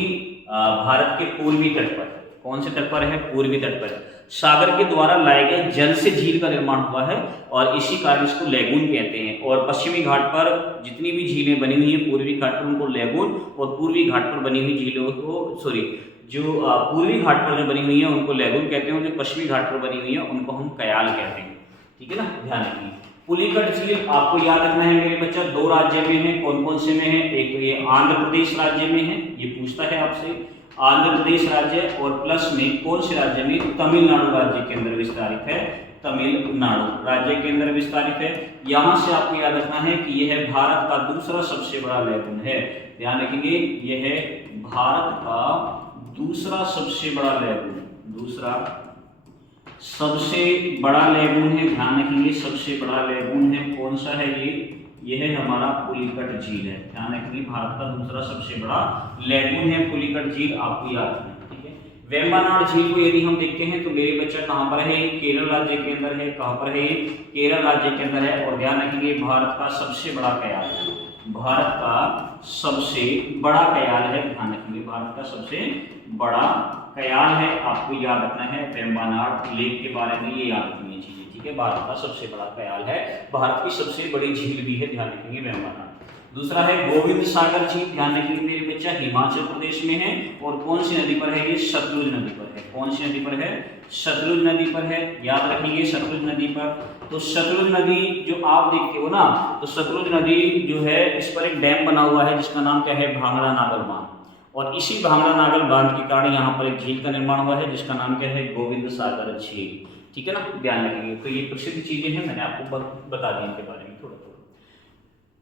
भारत के पूर्वी तट पर, कौन से तट पर है? पूर्वी तट पर। सागर के द्वारा लाए गए जल से झील का निर्माण हुआ है और इसी कारण इसको लैगून कहते हैं। और पश्चिमी घाट पर जितनी भी झीलें बनी हुई हैं पूर्वी घाट पर उनको लैगून, और पूर्वी घाट पर बनी हुई झीलों को जो पूर्वी घाट पर जो बनी हुई है उनको लैगून कहते हैं, और जो पश्चिमी घाट पर बनी हुई है उनको हम कयाल कहते हैं। ठीक है ना, ध्यान रखिए। पुलिकट झील आपको याद रखना है मेरे बच्चा, 2 राज्य में है। कौन कौन से में है? एक तो ये आंध्र प्रदेश राज्य में है, ये पूछता है आपसे, आंध्र प्रदेश राज्य, और प्लस में कौन से राज्य में? तमिलनाडु राज्य के अंदर विस्तारित है, तमिलनाडु राज्य के अंदर विस्तारित है। यहां से आपको याद रखना है कि यह भारत का दूसरा सबसे बड़ा लैगून है। ध्यान रखेंगे यह है भारत का दूसरा सबसे बड़ा लैगून, दूसरा सबसे बड़ा लैगून है। ध्यान रखेंगे सबसे बड़ा लैगून है कौन सा है? ये है हमारा पुलिकट झील है। ध्यान रखेंगे भारत का दूसरा सबसे बड़ा लैगून है पुलिकट झील, आपको याद रखना है। ठीक है, वेम्बनाड झील को यदि हम देखते हैं तो मेरे बच्चा कहाँ पर है? केरल राज्य के अंदर है। कहाँ पर है? केरल राज्य के अंदर है। और ध्यान रखेंगे भारत का सबसे बड़ा कयाल है, भारत का सबसे बड़ा कयाल है। ध्यान रखेंगे भारत का सबसे बड़ा कयाल है, आपको याद रखना है। वेम्बनाड लेक के बारे में ये याद रखनी चीजें। ठीक है, भारत का सबसे बड़ा कयाल है, भारत की सबसे बड़ी झील भी है। ध्यान रखेंगे वेम्बनाड। दूसरा है गोविंद सागर झील। ध्यान रखेंगे मेरे बच्चा हिमाचल प्रदेश में है, और कौन सी नदी पर है? ये सतलुज नदी पर है। कौन सी नदी पर है? सतलुज नदी पर है, याद रखेंगे सतलुज नदी पर। तो सतलुज नदी जो आप देखते हो ना, तो सतलुज नदी जो है इस पर एक डैम बना हुआ है जिसका नाम क्या है? भांगड़ा नागल बांध। और इसी भांगड़ा नागल बांध के कारण यहाँ पर एक झील का निर्माण हुआ है जिसका नाम क्या है? गोविंद सागर झील। ठीक है ना, ध्यान रखेंगे। तो ये प्रसिद्ध चीजें हैं, मैंने आपको बता दी इनके बारे में थोड़ा थोड़ा।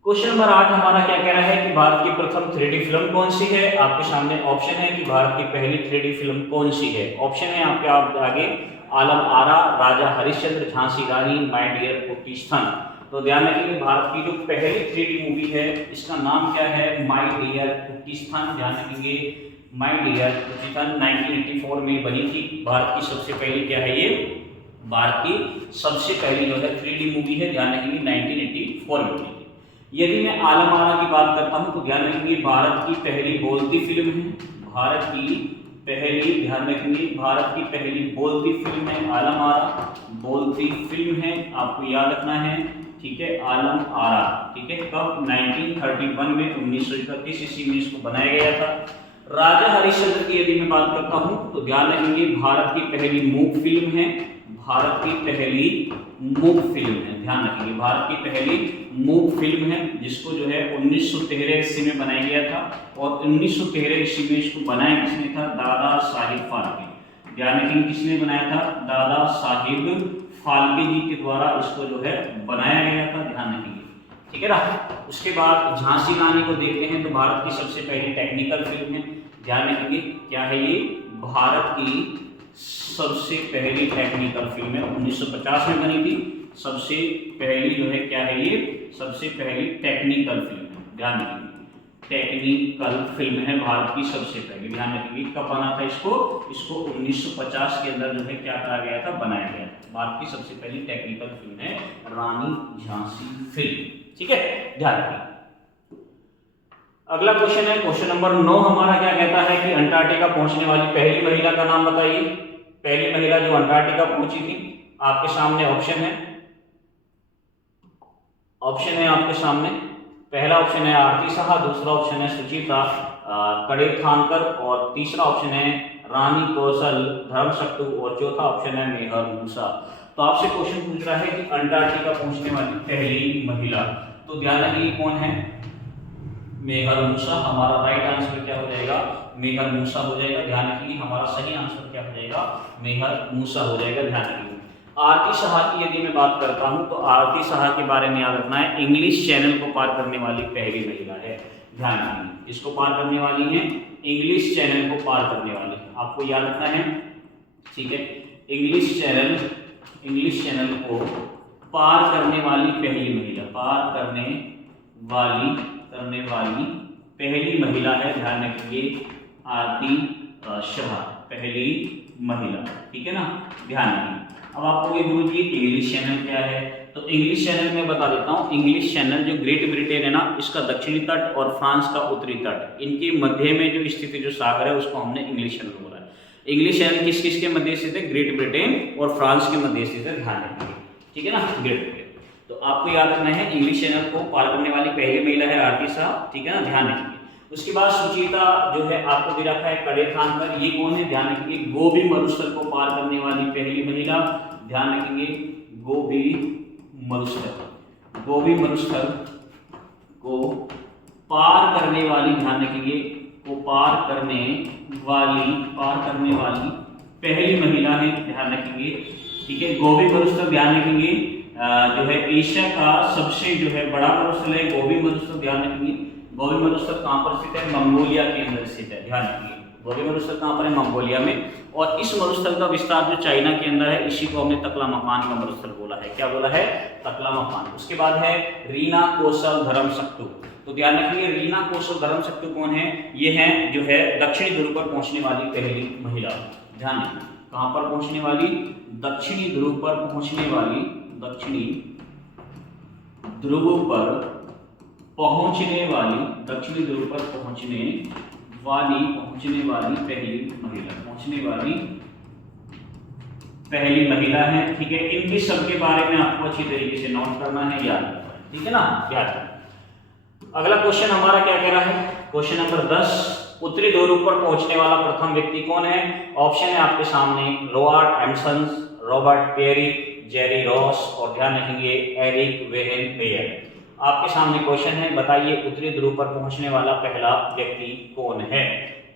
क्वेश्चन नंबर 8 हमारा क्या कह रहा है कि भारत की प्रथम 3D फिल्म कौन सी है? आपके सामने ऑप्शन है कि भारत की पहली 3D फिल्म कौन सी है। ऑप्शन है आपके आगे आलम आरा, राजा हरिश्चंद्र, झांसी रानी, माय डियर कुट्टिस्थान। तो ध्यान रखिए भारत की जो पहली 3D मूवी है इसका नाम क्या है? माय डियर कुट्टिस्थान। ध्यान रखेंगे माय डियर कुट्टिस्थान 1984 में बनी थी। भारत की सबसे पहली क्या है? ये भारत की सबसे पहली जो है 3D मूवी है। ध्यान रखेंगे 1984 में बनी थी। यदि मैं आलम आरा की बात करता हूं तो ध्यान रखेंगे भारत की पहली बोलती फिल्म है, भारत की पहली, ध्यान रखेंगे भारत की पहली बोलती फिल्म है आलम आरा, बोलती फिल्म है, आपको याद रखना है। ठीक है, आलम आरा। ठीक है, कब? 1931 में, 1931 ईस्वी में इसको बनाया गया था। राजा हरिश्चंद्र की यदि मैं बात करता हूं तो ध्यान रखेंगे भारत की पहली मूक फिल्म है, भारत की पहली मूक फिल्म है। ध्यान रखेंगे भारत की पहली मूक फिल्म है जिसको जो है 1913 ईस्वी में बनाया गया था। और 1913 ईस्वी में इसको बनाया किसने था? दादा साहिब फाल्के। ध्यान रखेंगे किसने बनाया था? दादा साहिब फाल्के जी के द्वारा इसको जो है बनाया गया था। ध्यान रखेंगे, ठीक है ना। उसके बाद झांसी रानी को देखते हैं तो भारत की सबसे पहली टेक्निकल फिल्म है। ध्यान रखेंगे क्या है ये? भारत की सबसे पहली टेक्निकल फिल्म है, 1950 में बनी थी। सबसे पहली जो है क्या है ये? सबसे पहली टेक्निकल फिल्म है। ध्यान रखेंगे टेक्निकल फिल्म है भारत की सबसे पहली। ध्यान रखेंगे कब बना था इसको? 1950 के अंदर जो है क्या करा गया था? बनाया गया था। भारत की सबसे पहली टेक्निकल फिल्म है रानी झांसी फिल्म। ठीक है, ध्यान रखिए। अगला क्वेश्चन है क्वेश्चन नंबर 9 हमारा क्या कहता है कि अंटार्कटिका पहुंचने वाली पहली महिला का नाम बताइए। पहली महिला जो अंटार्कटिका पहुंची थी, आपके सामने ऑप्शन है आपके सामने। पहला ऑप्शन है आरती साहा, दूसरा ऑप्शन है सुचित्रा कड़ेथानकर, और तीसरा ऑप्शन है रानी कौशल धर्मशक्तु, और चौथा ऑप्शन है मेहर मूसा। तो आपसे क्वेश्चन पूछ रहा है कि अंटार्कटिका पहुंचने वाली पहली महिला, तो ध्यान रखिए कौन है? मेहर मूसा। हमारा राइट आंसर क्या हो जाएगा? मेहर मूसा हो जाएगा। ध्यान रखिए हमारा सही आंसर क्या हो जाएगा? मेहर मूसा हो जाएगा। ध्यान रखिए। आरती साहा की यदि मैं बात करता हूं तो आरती साहा के बारे में याद रखना है, इंग्लिश चैनल को पार करने वाली पहली महिला है। ध्यान रखिए इसको पार करने वाली है, इंग्लिश चैनल को पार करने वाली, आपको याद रखना है। ठीक है, इंग्लिश चैनल को पार करने वाली पहली महिला, पार करने वाली पहली महिला है, ध्यान रखिए, आरती शाह, पहली महिला, ठीक है ना, ध्यान रखिए। अब आपको ये गुरु जी इंग्लिश चैनल क्या है, तो इंग्लिश चैनल में बता देता हूँ। इंग्लिश चैनल जो ग्रेट ब्रिटेन है ना, इसका दक्षिणी तट और फ्रांस का उत्तरी तट, इनके मध्य में जो स्थित जो सागर है उसको हमने इंग्लिश चैनल बोला है। इंग्लिश चैनल किस किस के मध्य स्थित है, ग्रेट ब्रिटेन और फ्रांस के मध्य स्थित है, ध्यान रखिए, ठीक है ना, ग्रेट ब्रिटेन। तो आपको याद रखना है इंग्लिश चैनल को पार करने वाली पहली महिला है आरती शाह, ठीक है ना, ध्यान रखिए। उसके बाद सुचेता जो है आपको दे रखा है कड़े खान पर, ये कौन है, ध्यान रखिए, गोबी मरुस्थल को पार करने वाली पहली महिला, ध्यान रखेंगे, गोबी मरुस्थल को पार करने वाली, ध्यान रखेंगे, को पार करने वाली पहली महिला है, ध्यान रखेंगे, ठीक है। गोबी मरुस्थल ध्यान रखेंगे जो है एशिया का सबसे जो है बड़ा मरुस्थल है गोबी मरुस्थल, ध्यान रखेंगे। गोबी मरुस्थल कहाँ पर स्थित है, मंगोलिया के अंदर स्थित है, ध्यान रखिए। गोबी मरुस्थल कहाँ पर है, मंगोलिया में। और इस मरुस्थल का विस्तार जो चाइना के अंदर है, इसी को हमने तकलामकान का मरुस्थल बोला है। क्या बोला है, तकलामकान। उसके बाद है रीना कौशल धर्मशक्तु, तो ध्यान रखिए रीना कौशल धर्मशक्तु कौन है, ये है जो है दक्षिणी ध्रुव पर पहुंचने वाली पहली महिला, ध्यान रखिए। कहाँ पर पहुंचने वाली, दक्षिणी ध्रुव पर पहुंचने वाली, दक्षिणी ध्रुव पर पहुंचने वाली, दक्षिणी ध्रुव पर पहुंचने वाली पहली महिला है, ठीक है। इनके सब के बारे में आपको अच्छी तरीके से नोट करना है, याद रखना है, ठीक है ना, याद रखना। अगला क्वेश्चन हमारा क्या कह रहा है, क्वेश्चन नंबर 10, उत्तरी ध्रुव पर पहुंचने वाला प्रथम व्यक्ति कौन है। ऑप्शन है आपके सामने, रोवार्ड Empson, Robert peri, Jerry Ross, और ध्यान रखेंगे एरिक वेहन मेयर। आपके सामने क्वेश्चन है, बताइए उत्तरी ध्रुव पर पहुंचने वाला पहला व्यक्ति कौन है।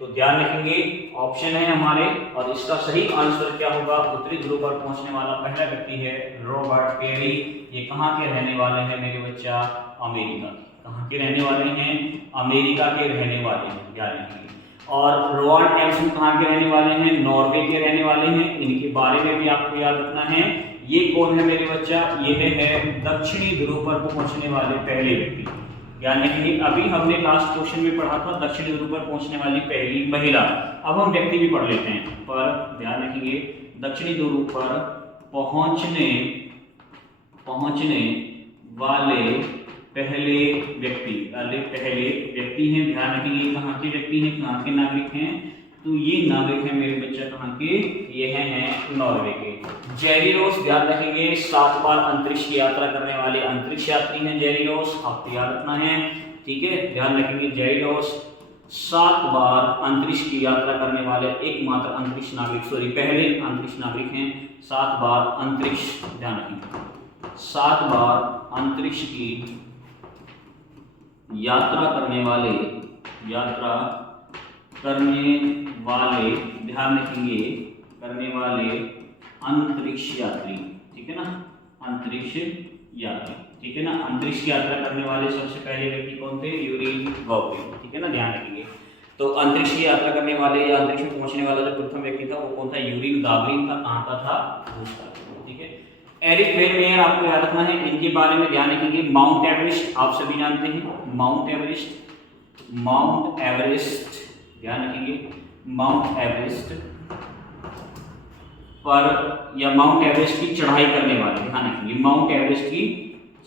तो ध्यान रखेंगे ऑप्शन है हमारे, और इसका सही आंसर क्या होगा, उत्तरी ध्रुव पर पहुंचने वाला पहला व्यक्ति है रॉबर्ट पेरी। ये कहाँ के रहने वाले हैं मेरे बच्चा, अमेरिका। कहाँ के रहने वाले हैं, अमेरिका के रहने वाले हैं, ध्यान रखेंगे। और रोवाल्ड एम्सन कहाँ के रहने वाले हैं, नॉर्वे के रहने वाले हैं। इनके बारे में भी आपको याद रखना है। ये कौन है मेरे बच्चा, ये है दक्षिणी ध्रुव पर पहुंचने वाले पहले व्यक्ति। यानी कि अभी हमने लास्ट क्वेश्चन में पढ़ा था दक्षिणी ध्रुव पर पहुंचने वाली पहली महिला। अब हम व्यक्ति भी पढ़ लेते हैं, पर ध्यान रखेंगे दक्षिणी ध्रुव पर पहुंचने वाले पहले व्यक्ति हैं, ध्यान रखेंगे। कहाँ के व्यक्ति हैं, कहाँ के नागरिक हैं, तो ये नागरिक है मेरे बच्चा कहाँ के, ये हैं नॉर्वे के। जेरी रोस, ध्यान रखेंगे 7 बार अंतरिक्ष की यात्रा करने वाले अंतरिक्ष यात्री हैं जेरी रोस, आपको याद रखना है, ठीक है, ध्यान रखेंगे। जेरी रोस 7 बार अंतरिक्ष की यात्रा करने वाले एकमात्र अंतरिक्ष नागरिक, पहले अंतरिक्ष नागरिक हैं। 7 बार अंतरिक्ष, ध्यान रखेंगे 7 बार अंतरिक्ष की यात्रा करने वाले ध्यान रखेंगे करने वाले अंतरिक्ष यात्री, ठीक है ना, अंतरिक्ष यात्री, ठीक है ना। अंतरिक्ष की यात्रा करने वाले सबसे पहले व्यक्ति कौन थे, यूरी गागारिन, ठीक है ना, ध्यान रखेंगे। तो अंतरिक्ष की यात्रा करने वाले या अंतरिक्ष में पहुंचने वाला जो प्रथम व्यक्ति था वो कौन था, यूरी गागारिन था। कहाँ का था, रूस का, ठीक है। एरिक वेन मेयर आपको याद रखना है, इनके बारे में ध्यान रखेंगे। माउंट एवरेस्ट आप सभी जानते हैं, माउंट एवरेस्ट ध्यान रखेंगे, माउंट एवरेस्ट पर या माउंट एवरेस्ट की चढ़ाई करने वाले, ध्यान रखेंगे माउंट एवरेस्ट की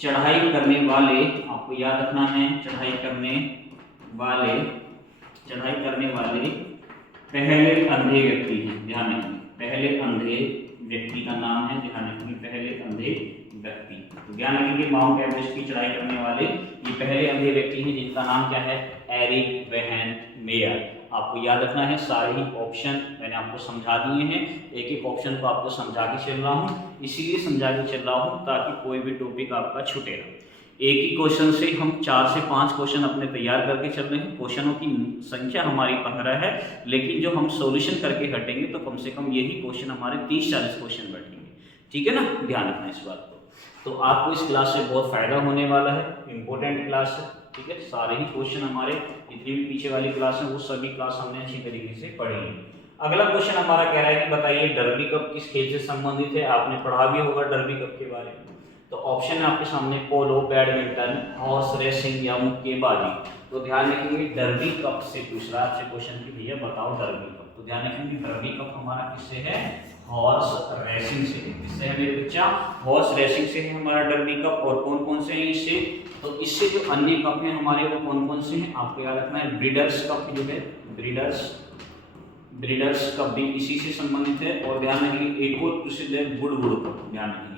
चढ़ाई करने वाले, आपको याद रखना है, चढ़ाई करने वाले पहले अंधे व्यक्ति हैं, ध्यान रखेंगे। पहले अंधे व्यक्ति का नाम है, ध्यान रखेंगे, पहले अंधे व्यक्ति। तो ध्यान रखेंगे माउंट एवरेस्ट की चढ़ाई करने वाले ये पहले अंधे व्यक्ति हैं, जिनका नाम क्या है, एरिक वेहन मेयर। आपको याद रखना है, सारे ही ऑप्शन मैंने आपको समझा दिए हैं। एक एक ऑप्शन को आपको समझा के चल रहा हूँ, इसीलिए समझा के चल रहा हूँ ताकि कोई भी टॉपिक आपका छूटे ना। एक ही क्वेश्चन से हम 4 से 5 क्वेश्चन अपने तैयार करके चल रहे हैं। क्वेश्चनों की संख्या हमारी 15 है, लेकिन जो हम सॉल्यूशन करके हटेंगे तो कम से कम यही क्वेश्चन हमारे 30-40 क्वेश्चन बैठेंगे, ठीक है ना, ध्यान रखना इस बात को। तो आपको इस क्लास से बहुत फायदा होने वाला है, इंपॉर्टेंट क्लास है, ठीक है। सारे ही क्वेश्चन हमारे जितनी भी पीछे वाली क्लास है वो सभी क्लास हमने अच्छी तरीके से पढ़ी है। अगला क्वेश्चन हमारा कह रहा है कि बताइए डर्बी कप किस खेल से संबंधित है। आपने पढ़ा भी होगा डर्बी कप के बारे में, तो ऑप्शन है आपके सामने पोलो, बैडमिंटन, हॉर्स रेसिंग या मुक्केबाजी। तो ध्यान रखेंगे डर्बी कप से पूछ रहा है आपसे क्वेश्चन कि भैया बताओ डर्बी कप। तो ध्यान रखेंगे डर्बी कप हमारा किससे है, हॉर्स रेसिंग से है। किससे है मेरे बच्चा, हॉर्स रेसिंग से है हमारा डर्बी कप। और कौन कौन से हैं इससे, तो इससे जो अन्य कप हैं हमारे वो कौन कौन से हैं आपको याद रखना है। ब्रीडर्स कप जो है, ब्रीडर्स कप भी इसी से संबंधित है। और ध्यान रखेंगे एक और प्रसिद्ध है गुड़गुड़ कप। ध्यान रखेंगे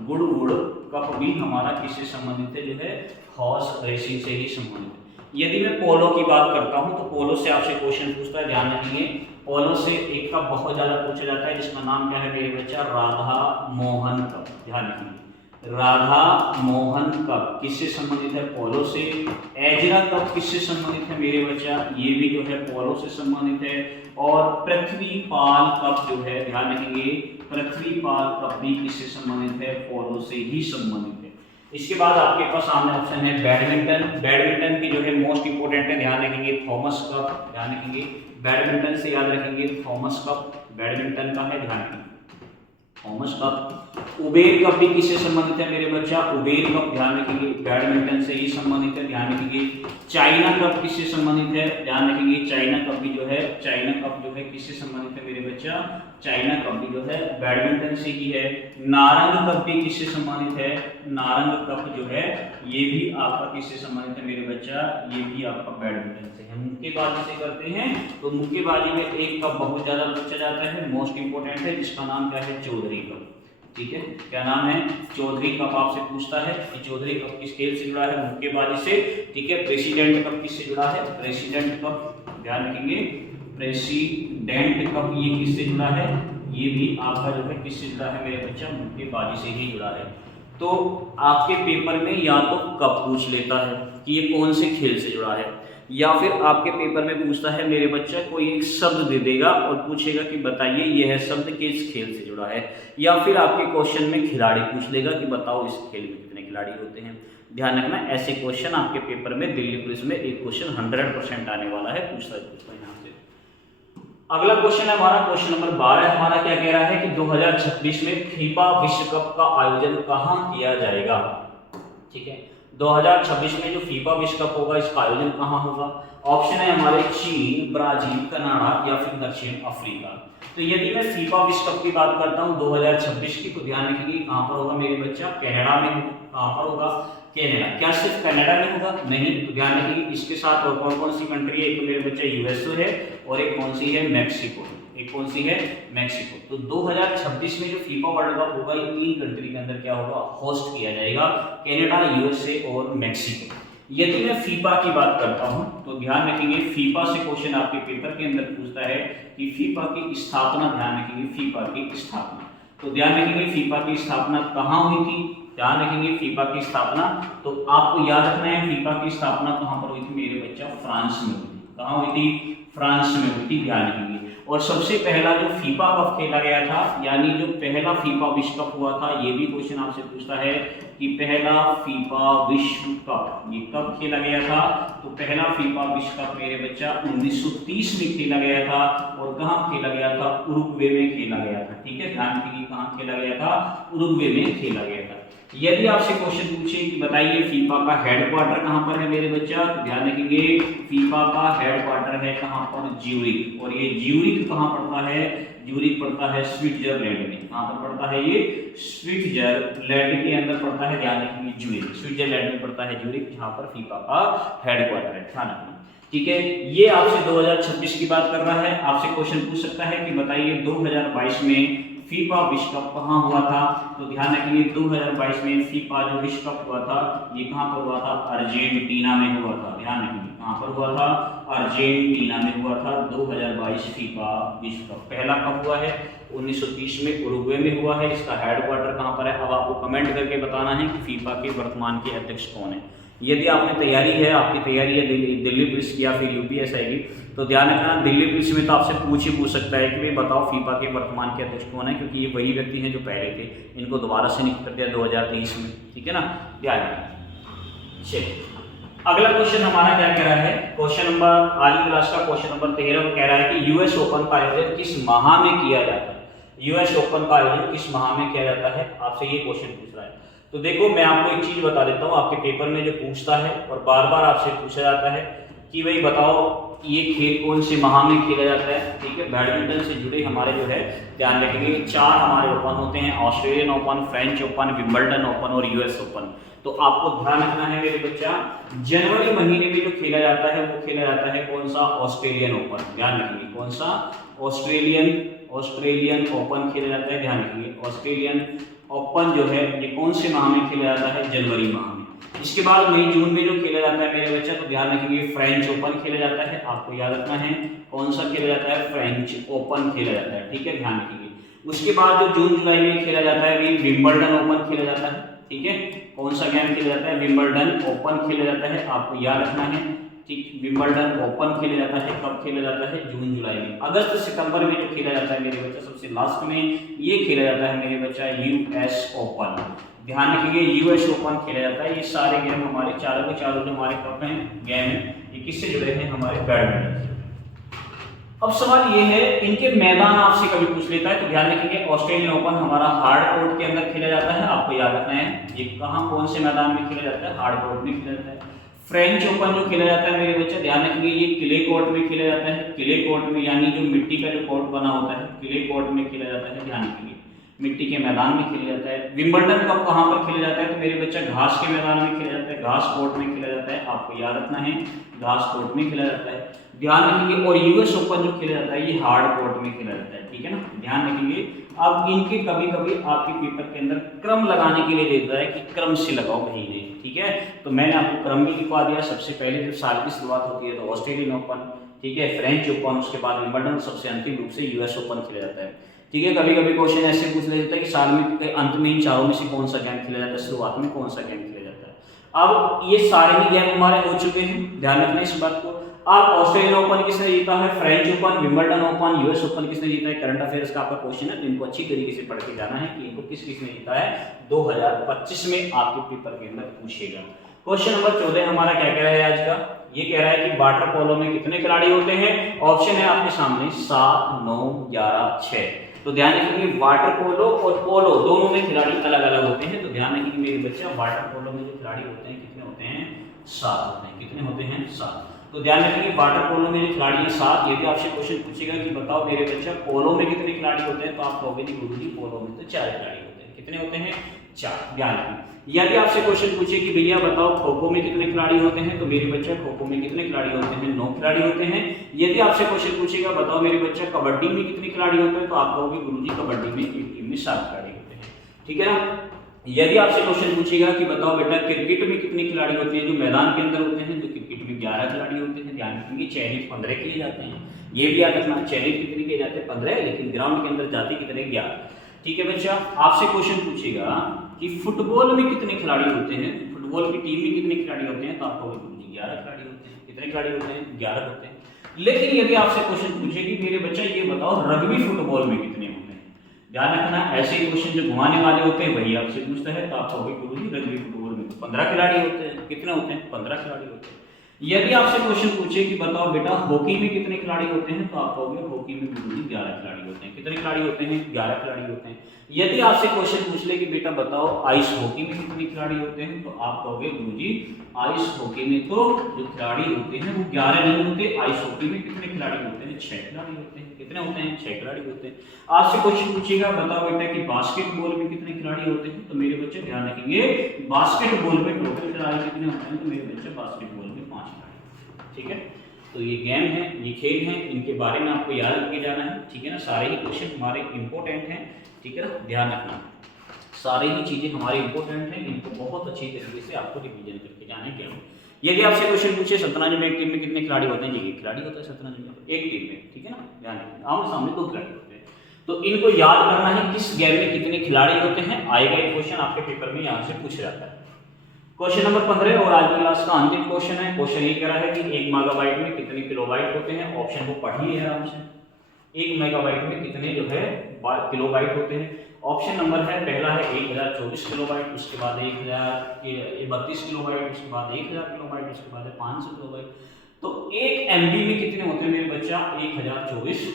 गुड़गुड़ कप भी हमारा किससे संबंधित है, जो है हॉर्स रेसिंग से ही संबंधित है। यदि मैं पोलो की बात करता हूं तो पोलो से आपसे क्वेश्चन पूछता है, ध्यान रखेंगे पोलो से एक कप बहुत ज्यादा पूछा जाता है जिसका नाम क्या है मेरे बच्चा, राधा मोहन कप। ध्यान रखेंगे राधा मोहन कप किससे संबंधित है, पोलो से। एजरा कप किससे संबंधित है मेरे बच्चा, ये भी जो है पोलो से संबंधित है। और पृथ्वीपाल कप जो है, ध्यान रखेंगे पृथ्वीपाल कप भी किससे संबंधित है, पोलो से ही संबंधित है। इसके बाद आपके पास सामने ऑप्शन है बैडमिंटन। बैडमिंटन की जो है मोस्ट इंपोर्टेंट है, ध्यान रखेंगे थॉमस कप। ध्यान रखेंगे बैडमिंटन से याद रखेंगे थॉमस कप बैडमिंटन का है, ध्यान रखेंगे थॉमस कप। उबेर कप भी किससे संबंधित है मेरे बच्चा, उबेर कप ध्यान रखेंगे बैडमिंटन से ही संबंधित है। ध्यान रखेंगे चाइना कप किससे संबंधित है, ध्यान रखेंगे चाइना कप भी जो है, चाइना कप जो है किससे संबंधित है मेरे बच्चा, चाइना कप भी जो है बैडमिंटन से ही है। नारंग कप भी किससे संबंधित है, नारंग कप जो है ये भी आपका किससे संबंधित है मेरे बच्चा, ये भी आपका बैडमिंटन से है। मुक्केबाजी से करते हैं तो मुक्केबाजी में एक कप बहुत ज्यादा पूछा जाता है, मोस्ट इंपोर्टेंट है, जिसका नाम क्या है, चौधरी कप। ठीक है, क्या नाम है, चौधरी कप आपसे पूछता है कि चौधरी कप किस खेल से जुड़ा है, मुक्केबाजी से। ठीक है, प्रेसिडेंट कप किससे जुड़ा है, प्रेसिडेंट कप ध्यान रखेंगे प्रेसिडेंट कप ये किससे जुड़ा है, ये भी आपका जो है किससे जुड़ा है मेरे बच्चा, मुक्केबाजी से ही जुड़ा है। तो आपके पेपर में या तो कप पूछ लेता है कि ये कौन से खेल से जुड़ा है, या फिर आपके पेपर में पूछता है मेरे बच्चा कोई एक शब्द दे देगा और पूछेगा कि बताइए यह शब्द किस खेल से जुड़ा है, या फिर आपके क्वेश्चन में खिलाड़ी पूछ लेगा कि बताओ इस खेल में कितने खिलाड़ी होते हैं। ध्यान रखना ऐसे क्वेश्चन आपके पेपर में दिल्ली पुलिस में एक क्वेश्चन 100% आने वाला है, पूछता है यहाँ से। अगला क्वेश्चन है हमारा क्वेश्चन नंबर 12 हमारा क्या कह रहा है कि 2026 में फीफा विश्व कप का आयोजन कहाँ किया जाएगा। ठीक है, 2026 में जो फीफा विश्व कप होगा इसका आयोजन कहाँ होगा। ऑप्शन है हमारे चीन, ब्राजील, कनाडा या फिर दक्षिण अफ्रीका। तो यदि मैं फीफा विश्व कप की बात करता हूँ 2026 की, तो ध्यान रखिए कहाँ पर होगा मेरे बच्चा, कनाडा में। कहाँ पर होगा, कनाडा। क्या सिर्फ कनाडा में होगा, नहीं, तो ध्यान रखिए इसके साथ और कौन कौन सी कंट्री है, एक तो मेरे बच्चा यूएसए है और एक कौन सी है, मैक्सिको। एक कौन सी है, मैक्सिको। तो 2026 में जो फीफा वर्ल्ड कप होगा ये 3 कंट्री के अंदर क्या होगा, होस्ट किया जाएगा, कनाडा, यूएसए और मैक्सिको। यदि मैं फीफा की बात करता हूं तो ध्यान रखेंगे फीफा से क्वेश्चन आपके पेपर के अंदर पूछता है कि फीफा की स्थापना, ध्यान रखेंगे फीफा की स्थापना। तो ध्यान रखेंगे फीफा की स्थापना कहाँ हुई थी, ध्यान रखेंगे फीफा की स्थापना, तो आपको याद रखना है फीफा की स्थापना कहाँ पर हुई थी मेरे बच्चा, फ्रांस में हुई थी। कहाँ हुई थी, फ्रांस में हुई थी, ध्यान रखेंगे। और सबसे पहला जो फीफा कप खेला गया था, यानी जो पहला फीफा विश्व कप हुआ था, ये भी क्वेश्चन आपसे पूछता है कि पहला फीफा विश्व कप ये कब खेला गया था। तो पहला फीफा विश्व कप मेरे बच्चा 1930 में खेला गया था। और कहाँ खेला गया था, उरुग्वे में खेला गया था। ठीक है, ध्यान रखिए कहाँ खेला गया था, उरुग्वे में खेला गया था। यदि आपसे क्वेश्चन पूछे कि बताइए फीफा का हेडक्वार्टर कहाँ पर है मेरे बच्चा, तो ध्यान रखेंगे फीफा का हेडक्वार्टर है कहाँ पर, ज्यूरिख। और ये ज्यूरिख कहाँ पड़ता है, ज्यूरिख पड़ता है स्विट्जरलैंड में। कहाँ पर पड़ता है ये, स्विट्जरलैंड के अंदर पड़ता है, ध्यान रखेंगे ज्यूरिख, स्विट्जरलैंड में पड़ता है ज्यूरिख, जहाँ पर फीफा का हेडक्वार्टर है, ध्यान रखना। ठीक है, ये आपसे 2026 की बात कर रहा है। आपसे क्वेश्चन पूछ सकता है कि बताइए 2022 में फीफा विश्व कप कहाँ हुआ था। तो ध्यान रखिए 2022 में फीफा जो विश्व कप हुआ था ये कहाँ पर हुआ था, अर्जेंटीना में हुआ था। ध्यान रखिए कहाँ पर हुआ था, अर्जेंटीना में हुआ था 2022 फीफा विश्व कप। पहला कब हुआ है, 1930 में उरुग्वे में हुआ है। इसका हेडक्वार्टर कहाँ पर है, अब आपको कमेंट करके बताना है कि फीफा के वर्तमान के अध्यक्ष कौन है। यदि आपने तैयारी है, आपकी तैयारी है दिल्ली पुलिस की या फिर यूपीएसआई की, तो ध्यान रखना दिल्ली पुलिस में तो आपसे पूछ सकता है कि भाई बताओ फीफा के वर्तमान के अध्यक्ष कौन है, क्योंकि ये वही व्यक्ति हैं जो पहले थे, इनको दोबारा से नियुक्त कर दिया 2023 में। ठीक है ना, ध्यान रखना। चलिए अगला क्वेश्चन हमारा क्या कह रहा है, क्वेश्चन नंबर आली क्लास का क्वेश्चन नंबर 13 कह रहा है कि यूएस ओपन का आयोजन किस माह में किया जाता है। यूएस ओपन का आयोजन किस माह में किया जाता है, आपसे ये क्वेश्चन पूछ रहा है। तो देखो मैं आपको एक चीज बता देता हूँ, आपके पेपर में जो पूछता है और बार बार आपसे पूछा जाता है कि भाई बताओ ये खेल कौन से माह में खेला जाता है। ठीक है, बैडमिंटन से जुड़े हमारे जो है ध्यान रखेंगे 4 हमारे ओपन होते हैं, Australian open, French open, Wimbledon open और यूएस ओपन। तो आपको ध्यान रखना है मेरे बच्चा, जनवरी महीने में जो खेला जाता है वो खेला जाता है कौन सा, ऑस्ट्रेलियन ओपन। ध्यान रखेंगे कौन सा, ऑस्ट्रेलियन ओपन खेला जाता है। ध्यान रखेंगे ऑस्ट्रेलियन ओपन जो है ये कौन से माह में खेला जाता है, जनवरी माह में। इसके बाद मई जून में जो खेला जाता है मेरे बच्चा, तो ध्यान रखेंगे फ्रेंच ओपन खेला जाता है। आपको याद रखना है कौन सा खेला जाता है, फ्रेंच ओपन खेला जाता है। ठीक है, ध्यान रखेंगे। उसके बाद जो जून जुलाई में खेला जाता है विंबलडन ओपन खेला जाता है। ठीक है, कौन सा गेम खेला जाता है, विंबलडन ओपन खेला जाता है। आपको याद रखना है, ठीक, विंबलडन ओपन खेला जाता है। कब खेला जाता है, जून जुलाई में। अगस्त सितंबर में जो खेला जाता है मेरे बच्चा, सबसे लास्ट में ये खेला जाता है मेरे बच्चा यूएस ओपन। ध्यान रखिए यूएस ओपन खेला जाता है। ये सारे गेम हमारे चारों के चारों जो हमारे कप हैं गेम ये किससे जुड़े हैं, हमारे बैडमिंटन से। अब सवाल ये है, इनके मैदान आपसे कभी पूछ लेता है, तो ध्यान रखिए ऑस्ट्रेलियन ओपन हमारा हार्ड कोर्ट के अंदर खेला जाता है। आपको याद रखना है ये कहाँ कौन से मैदान में खेला जाता है, हार्ड कोर्ट में खेला जाता है। फ्रेंच ओपन जो खेला जाता है मेरे बच्चे ध्यान रखिए ये क्ले कोर्ट में खेला जाता है। क्ले कोर्ट में यानी जो मिट्टी का जो कोर्ट बना होता है क्ले कोर्ट में खेला जाता है। ध्यान रखिए मिट्टी के मैदान में खेला जाता है। विंबलडन कप कहाँ पर खेला जाता है, तो मेरे बच्चा घास के मैदान में खेला जाता है, घास कोर्ट में खेला जाता है। आपको याद रखना है घास कोर्ट में खेला जाता है। ध्यान रखिए और यूएस ओपन जो खेला जाता है ये हार्ड कोर्ट में खेला जाता है। ठीक है ना, ध्यान रखिए। अब इनके कभी कभी आपके पेपर के अंदर क्रम लगाने के लिए देता है कि क्रम से लगाओ महीने। ठीक है, तो मैंने आपको क्रम भी लिखवा दिया। सबसे पहले जब साल की शुरुआत होती है तो ऑस्ट्रेलियन ओपन, ठीक है, फ्रेंच ओपन, उसके बाद विंबलडन, सबसे अंतिम रूप से यूएस ओपन खेला जाता है। ठीक है, कभी कभी क्वेश्चन ऐसे पूछ लेता है कि साल में अंत में इन चारों में से कौन सा गेम खेला जाता है, शुरुआत में कौन सा गेम खेला जाता है। अब ये सारे ही गेम हमारे हो चुके हैं, ध्यान रखना इस बात को। अब ऑस्ट्रेलियन ओपन किसने जीता है, French open, Wimbledon open, US open किसने जीता है, करंट अफेयर्स का आपका क्वेश्चन है, तो इनको अच्छी तरीके से पढ़ के जाना है कि इनको किस किसने जीता है। 2025 में आपके पेपर के अंदर पूछेगा। क्वेश्चन नंबर 14 हमारा क्या कह रहा है आज का, ये कह रहा है कि वाटर पोलो में कितने खिलाड़ी होते हैं। ऑप्शन है आपके सामने 7, 9, 11, 6। तो ध्यान रखिए वाटर पोलो और पोलो दोनों में खिलाड़ी अलग अलग होते हैं। तो ध्यान रखिए मेरे बच्चा वाटर पोलो में जो खिलाड़ी होते हैं कितने होते हैं, 7 होते हैं। कितने होते हैं, 7। तो ध्यान रखिए वाटर पोलो में जो खिलाड़ी है 7। यदि आपसे क्वेश्चन पूछेगा कि बताओ मेरे बच्चा पोलो में कितने खिलाड़ी होते हैं, तो आप कहोगे गुरुजी पोलो में तो 4 खिलाड़ी होते हैं। कितने होते हैं, 4। ध्यान रखिए। यदि आपसे क्वेश्चन पूछे कि भैया बताओ खो खो में कितने खिलाड़ी होते हैं, तो मेरे बच्चा खो खो में कितने खिलाड़ी होते हैं, 9 खिलाड़ी होते हैं। यदि आपसे क्वेश्चन पूछेगा बताओ मेरे बच्चा कबड्डी में कितने खिलाड़ी होते हैं, तो आप कहोगे गुरुजी कबड्डी में एक टीम में 7 खिलाड़ी होते हैं। ठीक है ना। यदि आपसे क्वेश्चन पूछेगा कि बताओ बेटा क्रिकेट में कितने खिलाड़ी होते हैं, जो मैदान के अंदर होते हैं, तो क्रिकेट में 11 खिलाड़ी होते हैं। ध्यान रखेंगे चयनित 15 किए जाते हैं। ये भी याद रखना, चयनित कितने किए जाते हैं, 15, लेकिन ग्राउंड के अंदर जाते कितने, 11। ठीक है बच्चा। आपसे क्वेश्चन पूछेगा कि फुटबॉल में कितने खिलाड़ी होते हैं, फुटबॉल की टीम में कितने खिलाड़ी होते हैं, तो आपको 11 खिलाड़ी होते हैं। कितने खिलाड़ी होते हैं, 11 होते हैं। लेकिन यदि आपसे क्वेश्चन पूछे कि मेरे बच्चा ये बताओ रग्बी फुटबॉल में कितने होते हैं, ध्यान रखना ऐसे क्वेश्चन जो घुमाने वाले होते हैं वही आपसे पूछता है, तो आप कहोगे गुरुजी रग्बी फुटबॉल में तो 15 खिलाड़ी होते हैं। कितने होते हैं, 15 खिलाड़ी होते हैं। यदि आपसे क्वेश्चन पूछे कि बताओ बेटा हॉकी में कितने खिलाड़ी होते हैं, तो आप कहोगे हॉकी में गुरुजी 11 खिलाड़ी होते हैं। कितने खिलाड़ी होते हैं, 11 खिलाड़ी होते हैं। यदि आपसे क्वेश्चन पूछ ले कि बेटा बताओ आइस हॉकी में कितने खिलाड़ी होते हैं, तो आप कहोगे गुरुजी आइस हॉकी में तो जो खिलाड़ी होते हैं वो 11 नहीं होते। आइस हॉकी में कितने खिलाड़ी होते हैं, 6 खिलाड़ी होते हैं। कितने होते हैं, 6 खिलाड़ी होते हैं। आपसे क्वेश्चन पूछेगा बताओ बेटा कि बास्केटबॉल में कितने खिलाड़ी होते हैं, तो मेरे बच्चे ध्यान रखेंगे बास्केटबॉल में टोटल खिलाड़ी कितने होते हैं, तो मेरे बच्चे बास्केटबॉल में 5 खिलाड़ी। ठीक है, तो ये गेम है, ये खेल है, इनके बारे में आपको याद रखे जाना है। ठीक है ना, सारे ही क्वेश्चन हमारे इंपॉर्टेंट हैं। ठीक है ना, ध्यान रखना सारी ही चीजें हमारी इंपॉर्टेंट हैं, इनको बहुत अच्छी तरीके से आपको रिवीजन करके जाना है। यदि आपसे क्वेश्चन पूछे शतरंज में एक टीम में कितने खिलाड़ी होते हैं, ये एक खिलाड़ी होता है शतरंज में एक टीम में। ठीक है ना, ध्यान रखना आमने सामने 2 खिलाड़ी होते हैं। तो इनको याद करना है किस गेम में कितने खिलाड़ी होते हैं, आएगा एक क्वेश्चन आपके पेपर में यहाँ से पूछा जाता है। क्वेश्चन नंबर 15 और आज की क्लास का अंतिम क्वेश्चन है। क्वेश्चन ये कह रहा है कि 1 मेगाबाइट में कितने किलोबाइट होते हैं। ऑप्शन को पढ़िए आराम से। 1 मेगाबाइट में कितने जो है किलोबाइट होते हैं। ऑप्शन नंबर है पहला है 1024 किलोबाइट, उसके बाद 1032 किलोबाइट, उसके बाद 1000 किलोबाइट, उसके बाद 500 किलोबाइट। तो 1 MB में कितने होते हैं मेरे बच्चा, 1024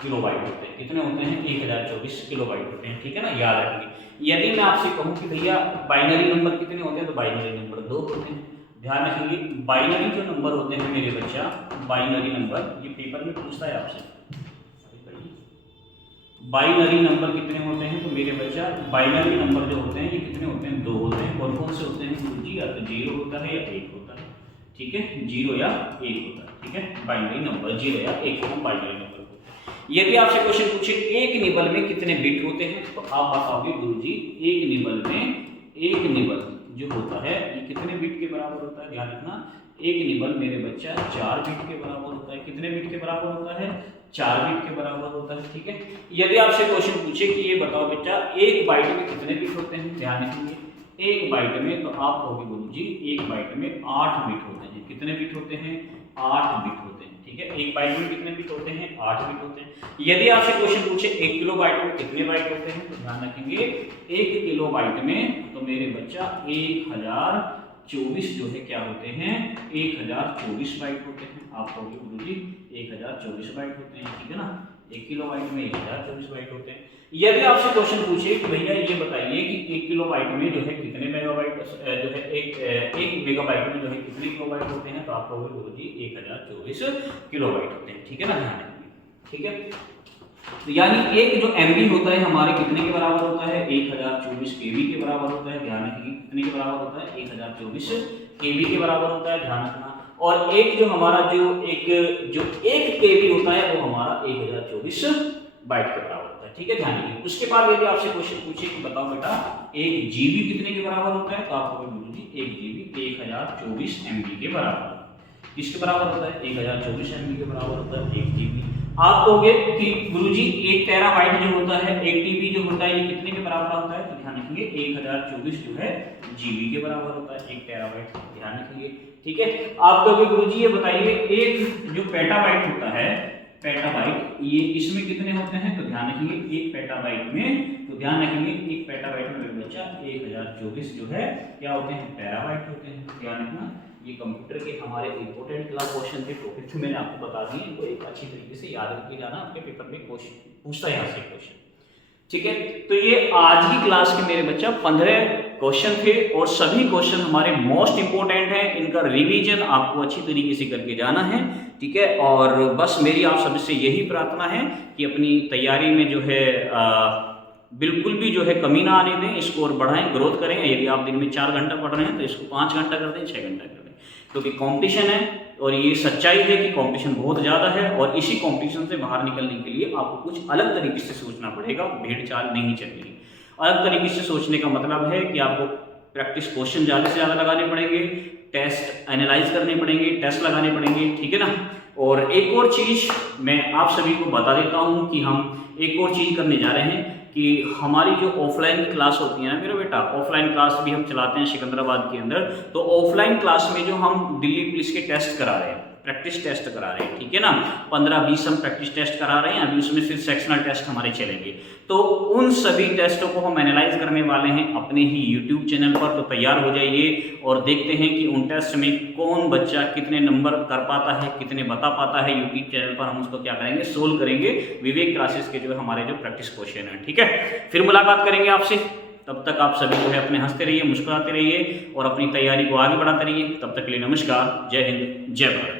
किलोबाइट होते हैं। कितने होते हैं, 1024 किलोबाइट होते हैं। ठीक है ना, याद रखिए यदि मैं आपसे कहूँ कि भैया बाइनरी नंबर कितने होते हैं, तो बाइनरी नंबर 2 होते हैं। ध्यान रखेंगे, बाइनरी जो नंबर होते हैं मेरे बच्चा, बाइनरी नंबर, ये पेपर में पूछता है आपसे, बाइनरी नंबर कितने होते हैं, तो मेरे बच्चा बाइनरी नंबर जो होते हैं ये कितने होते हैं, 2 होते हैं। और कौन से होते हैं गुरुजी, या तो 0 होता है या 1 होता है, ठीक है, 0 या 1 होता है, ठीक है। बाइनरी नंबर 0 या 1 को बाइनरी नंबर होते हैं। यदि आपसे क्वेश्चन पूछे एक निबल में कितने बिट होते हैं, तो आप बताओगे गुरुजी एक निबल में, एक निबल जो होता है ये कितने बिट के बराबर होता है। ध्यान रखना, एक निबल मेरे बच्चा 4 बिट के बराबर होता है। कितने बिट के बराबर होता है, 4 बिट के बराबर होता है, ठीक है। यदि आपसे क्वेश्चन पूछे कि ये बताओ बेटा एक बाइट में कितने बिट होते हैं, ध्यान रखिए, एक बाइट में, तो आप कहोगे गुरुजी एक बाइट में 8 बिट होते हैं। कितने बिट होते हैं, 8 बिट होते हैं, ठीक है। एक बाइट में कितने बिट होते हैं, 8 बिट होते हैं। यदि आपसे क्वेश्चन पूछे 1 किलो बाइट में कितने बाइट होते हैं, तो ध्यान रखेंगे 1 किलो बाइट में, तो मेरे बच्चा 1024 जो है क्या होते हैं, 1024 बाइट होते हैं। आप कहोगे गुरुजी 1024 बाइट होते हैं, ठीक है ना। 1 किलो बाइट में 1024 बाइट होते हैं। यदि आपसे क्वेश्चन पूछे कि भैया ये बताइए कि 1 किलो बाइट में जो है कितने मेगाबाइट जो है, एक मेगाबाइट में जो है कितने किलोबाइट होते हैं, तो आप कहोगे गुरुजी 1024 किलोबाइट होते हैं, ठीक है ना। ध्यान रखिए, ठीक है। तो यानी एक जो एमबी होता है हमारे कितने के बराबर होता है, 1024 केबी के बराबर होता है। ध्यान रखिए कितने के बराबर होता है, 1024 केबी के बराबर होता है, ध्यान रखना। और एक जो हमारा जो एक केबी होता है वो हमारा 1024 बाइट के बराबर होता है, ठीक है, ध्यान रखिए। उसके बाद यदि आपसे क्वेश्चन पूछे कि बताओ बेटा एक जीबी कितने के बराबर होता है, तो आप कहोगे गुरुजी एक जीबी 1024 एमबी के बराबर होता है। किसके बराबर होता है, 1024 एमबी के बराबर होता है 1 जीबी। आप कहोगे कि गुरुजी 1 टेराबाइट जो होता है, 1 टीबी जो होता है, ये कितने के बराबर होता है, तो ध्यान रखेंगे 1024 जो है जीबी के बराबर होता है, 1 टेराबाइट, ध्यान रखेंगे, ठीक है। आप कहोगे गुरुजी ये बताइए एक जो पेटाबाइट होता है, पेटाबाइट, ये इसमें कितने होते हैं, तो ध्यान रखेंगे 1 पेटाबाइट में, तो ध्यान रखेंगे 1 पेटाबाइट में मेरे बच्चा 1024 जो है क्या होते हैं, टेराबाइट होते हैं, ध्यान रखना। ये कंप्यूटर के हमारे इंपॉर्टेंट क्लास क्वेश्चन थे, टॉपिक तो मैंने आपको बता दिए, इनको एक अच्छी तरीके से याद रख के जाना, आपके पेपर में क्वेश्चन पूछता है यहाँ से क्वेश्चन, ठीक है। तो ये आज की क्लास के मेरे बच्चा 15 क्वेश्चन थे और सभी क्वेश्चन हमारे मोस्ट इंपोर्टेंट हैं। इनका रिवीजन आपको अच्छी तरीके से करके जाना है, ठीक है। और बस मेरी आप सभी से यही प्रार्थना है कि अपनी तैयारी में जो है बिल्कुल भी जो है कमी ना आने दें, स्कोर बढ़ाएं, ग्रोथ करें। यदि आप दिन में 4 घंटा पढ़ रहे हैं तो इसको 5 घंटा कर दें, 6 घंटा कर दें, क्योंकि कंपटीशन है और ये सच्चाई है कि कंपटीशन बहुत ज़्यादा है। और इसी कंपटीशन से बाहर निकलने के लिए आपको कुछ अलग तरीके से सोचना पड़ेगा, भेड़ चाल नहीं चलेगी। अलग तरीके से सोचने का मतलब है कि आपको प्रैक्टिस क्वेश्चन ज़्यादा से ज़्यादा लगाने पड़ेंगे, टेस्ट एनालाइज करने पड़ेंगे, टेस्ट लगाने पड़ेंगे, ठीक है ना। और एक और चीज़ मैं आप सभी को बता देता हूँ कि हम एक और चीज़ करने जा रहे हैं कि हमारी जो ऑफलाइन क्लास होती है ना मेरा बेटा, ऑफलाइन क्लास भी हम चलाते हैं सिकंदराबाद के अंदर। तो ऑफलाइन क्लास में जो हम दिल्ली पुलिस के टेस्ट करा रहे हैं, प्रैक्टिस टेस्ट करा रहे हैं, ठीक है ना, 15-20 हम प्रैक्टिस टेस्ट करा रहे हैं। अभी उसमें फिर सेक्शनल टेस्ट हमारे चलेंगे, तो उन सभी टेस्टों को हम एनालाइज करने वाले हैं अपने ही यूट्यूब चैनल पर। तो तैयार हो जाइए और देखते हैं कि उन टेस्ट में कौन बच्चा कितने नंबर कर पाता है, कितने बता पाता है। यूट्यूब चैनल पर हम उसको क्या करेंगे, सोल्व करेंगे विवेक क्लासेस के जो हमारे जो प्रैक्टिस क्वेश्चन है, ठीक है। फिर मुलाकात करेंगे आपसे, तब तक आप सभी जो है अपने हंसते रहिए, मुस्कुराते रहिए और अपनी तैयारी को आगे बढ़ाते रहिए। तब तक के लिए नमस्कार, जय हिंद, जय भारत।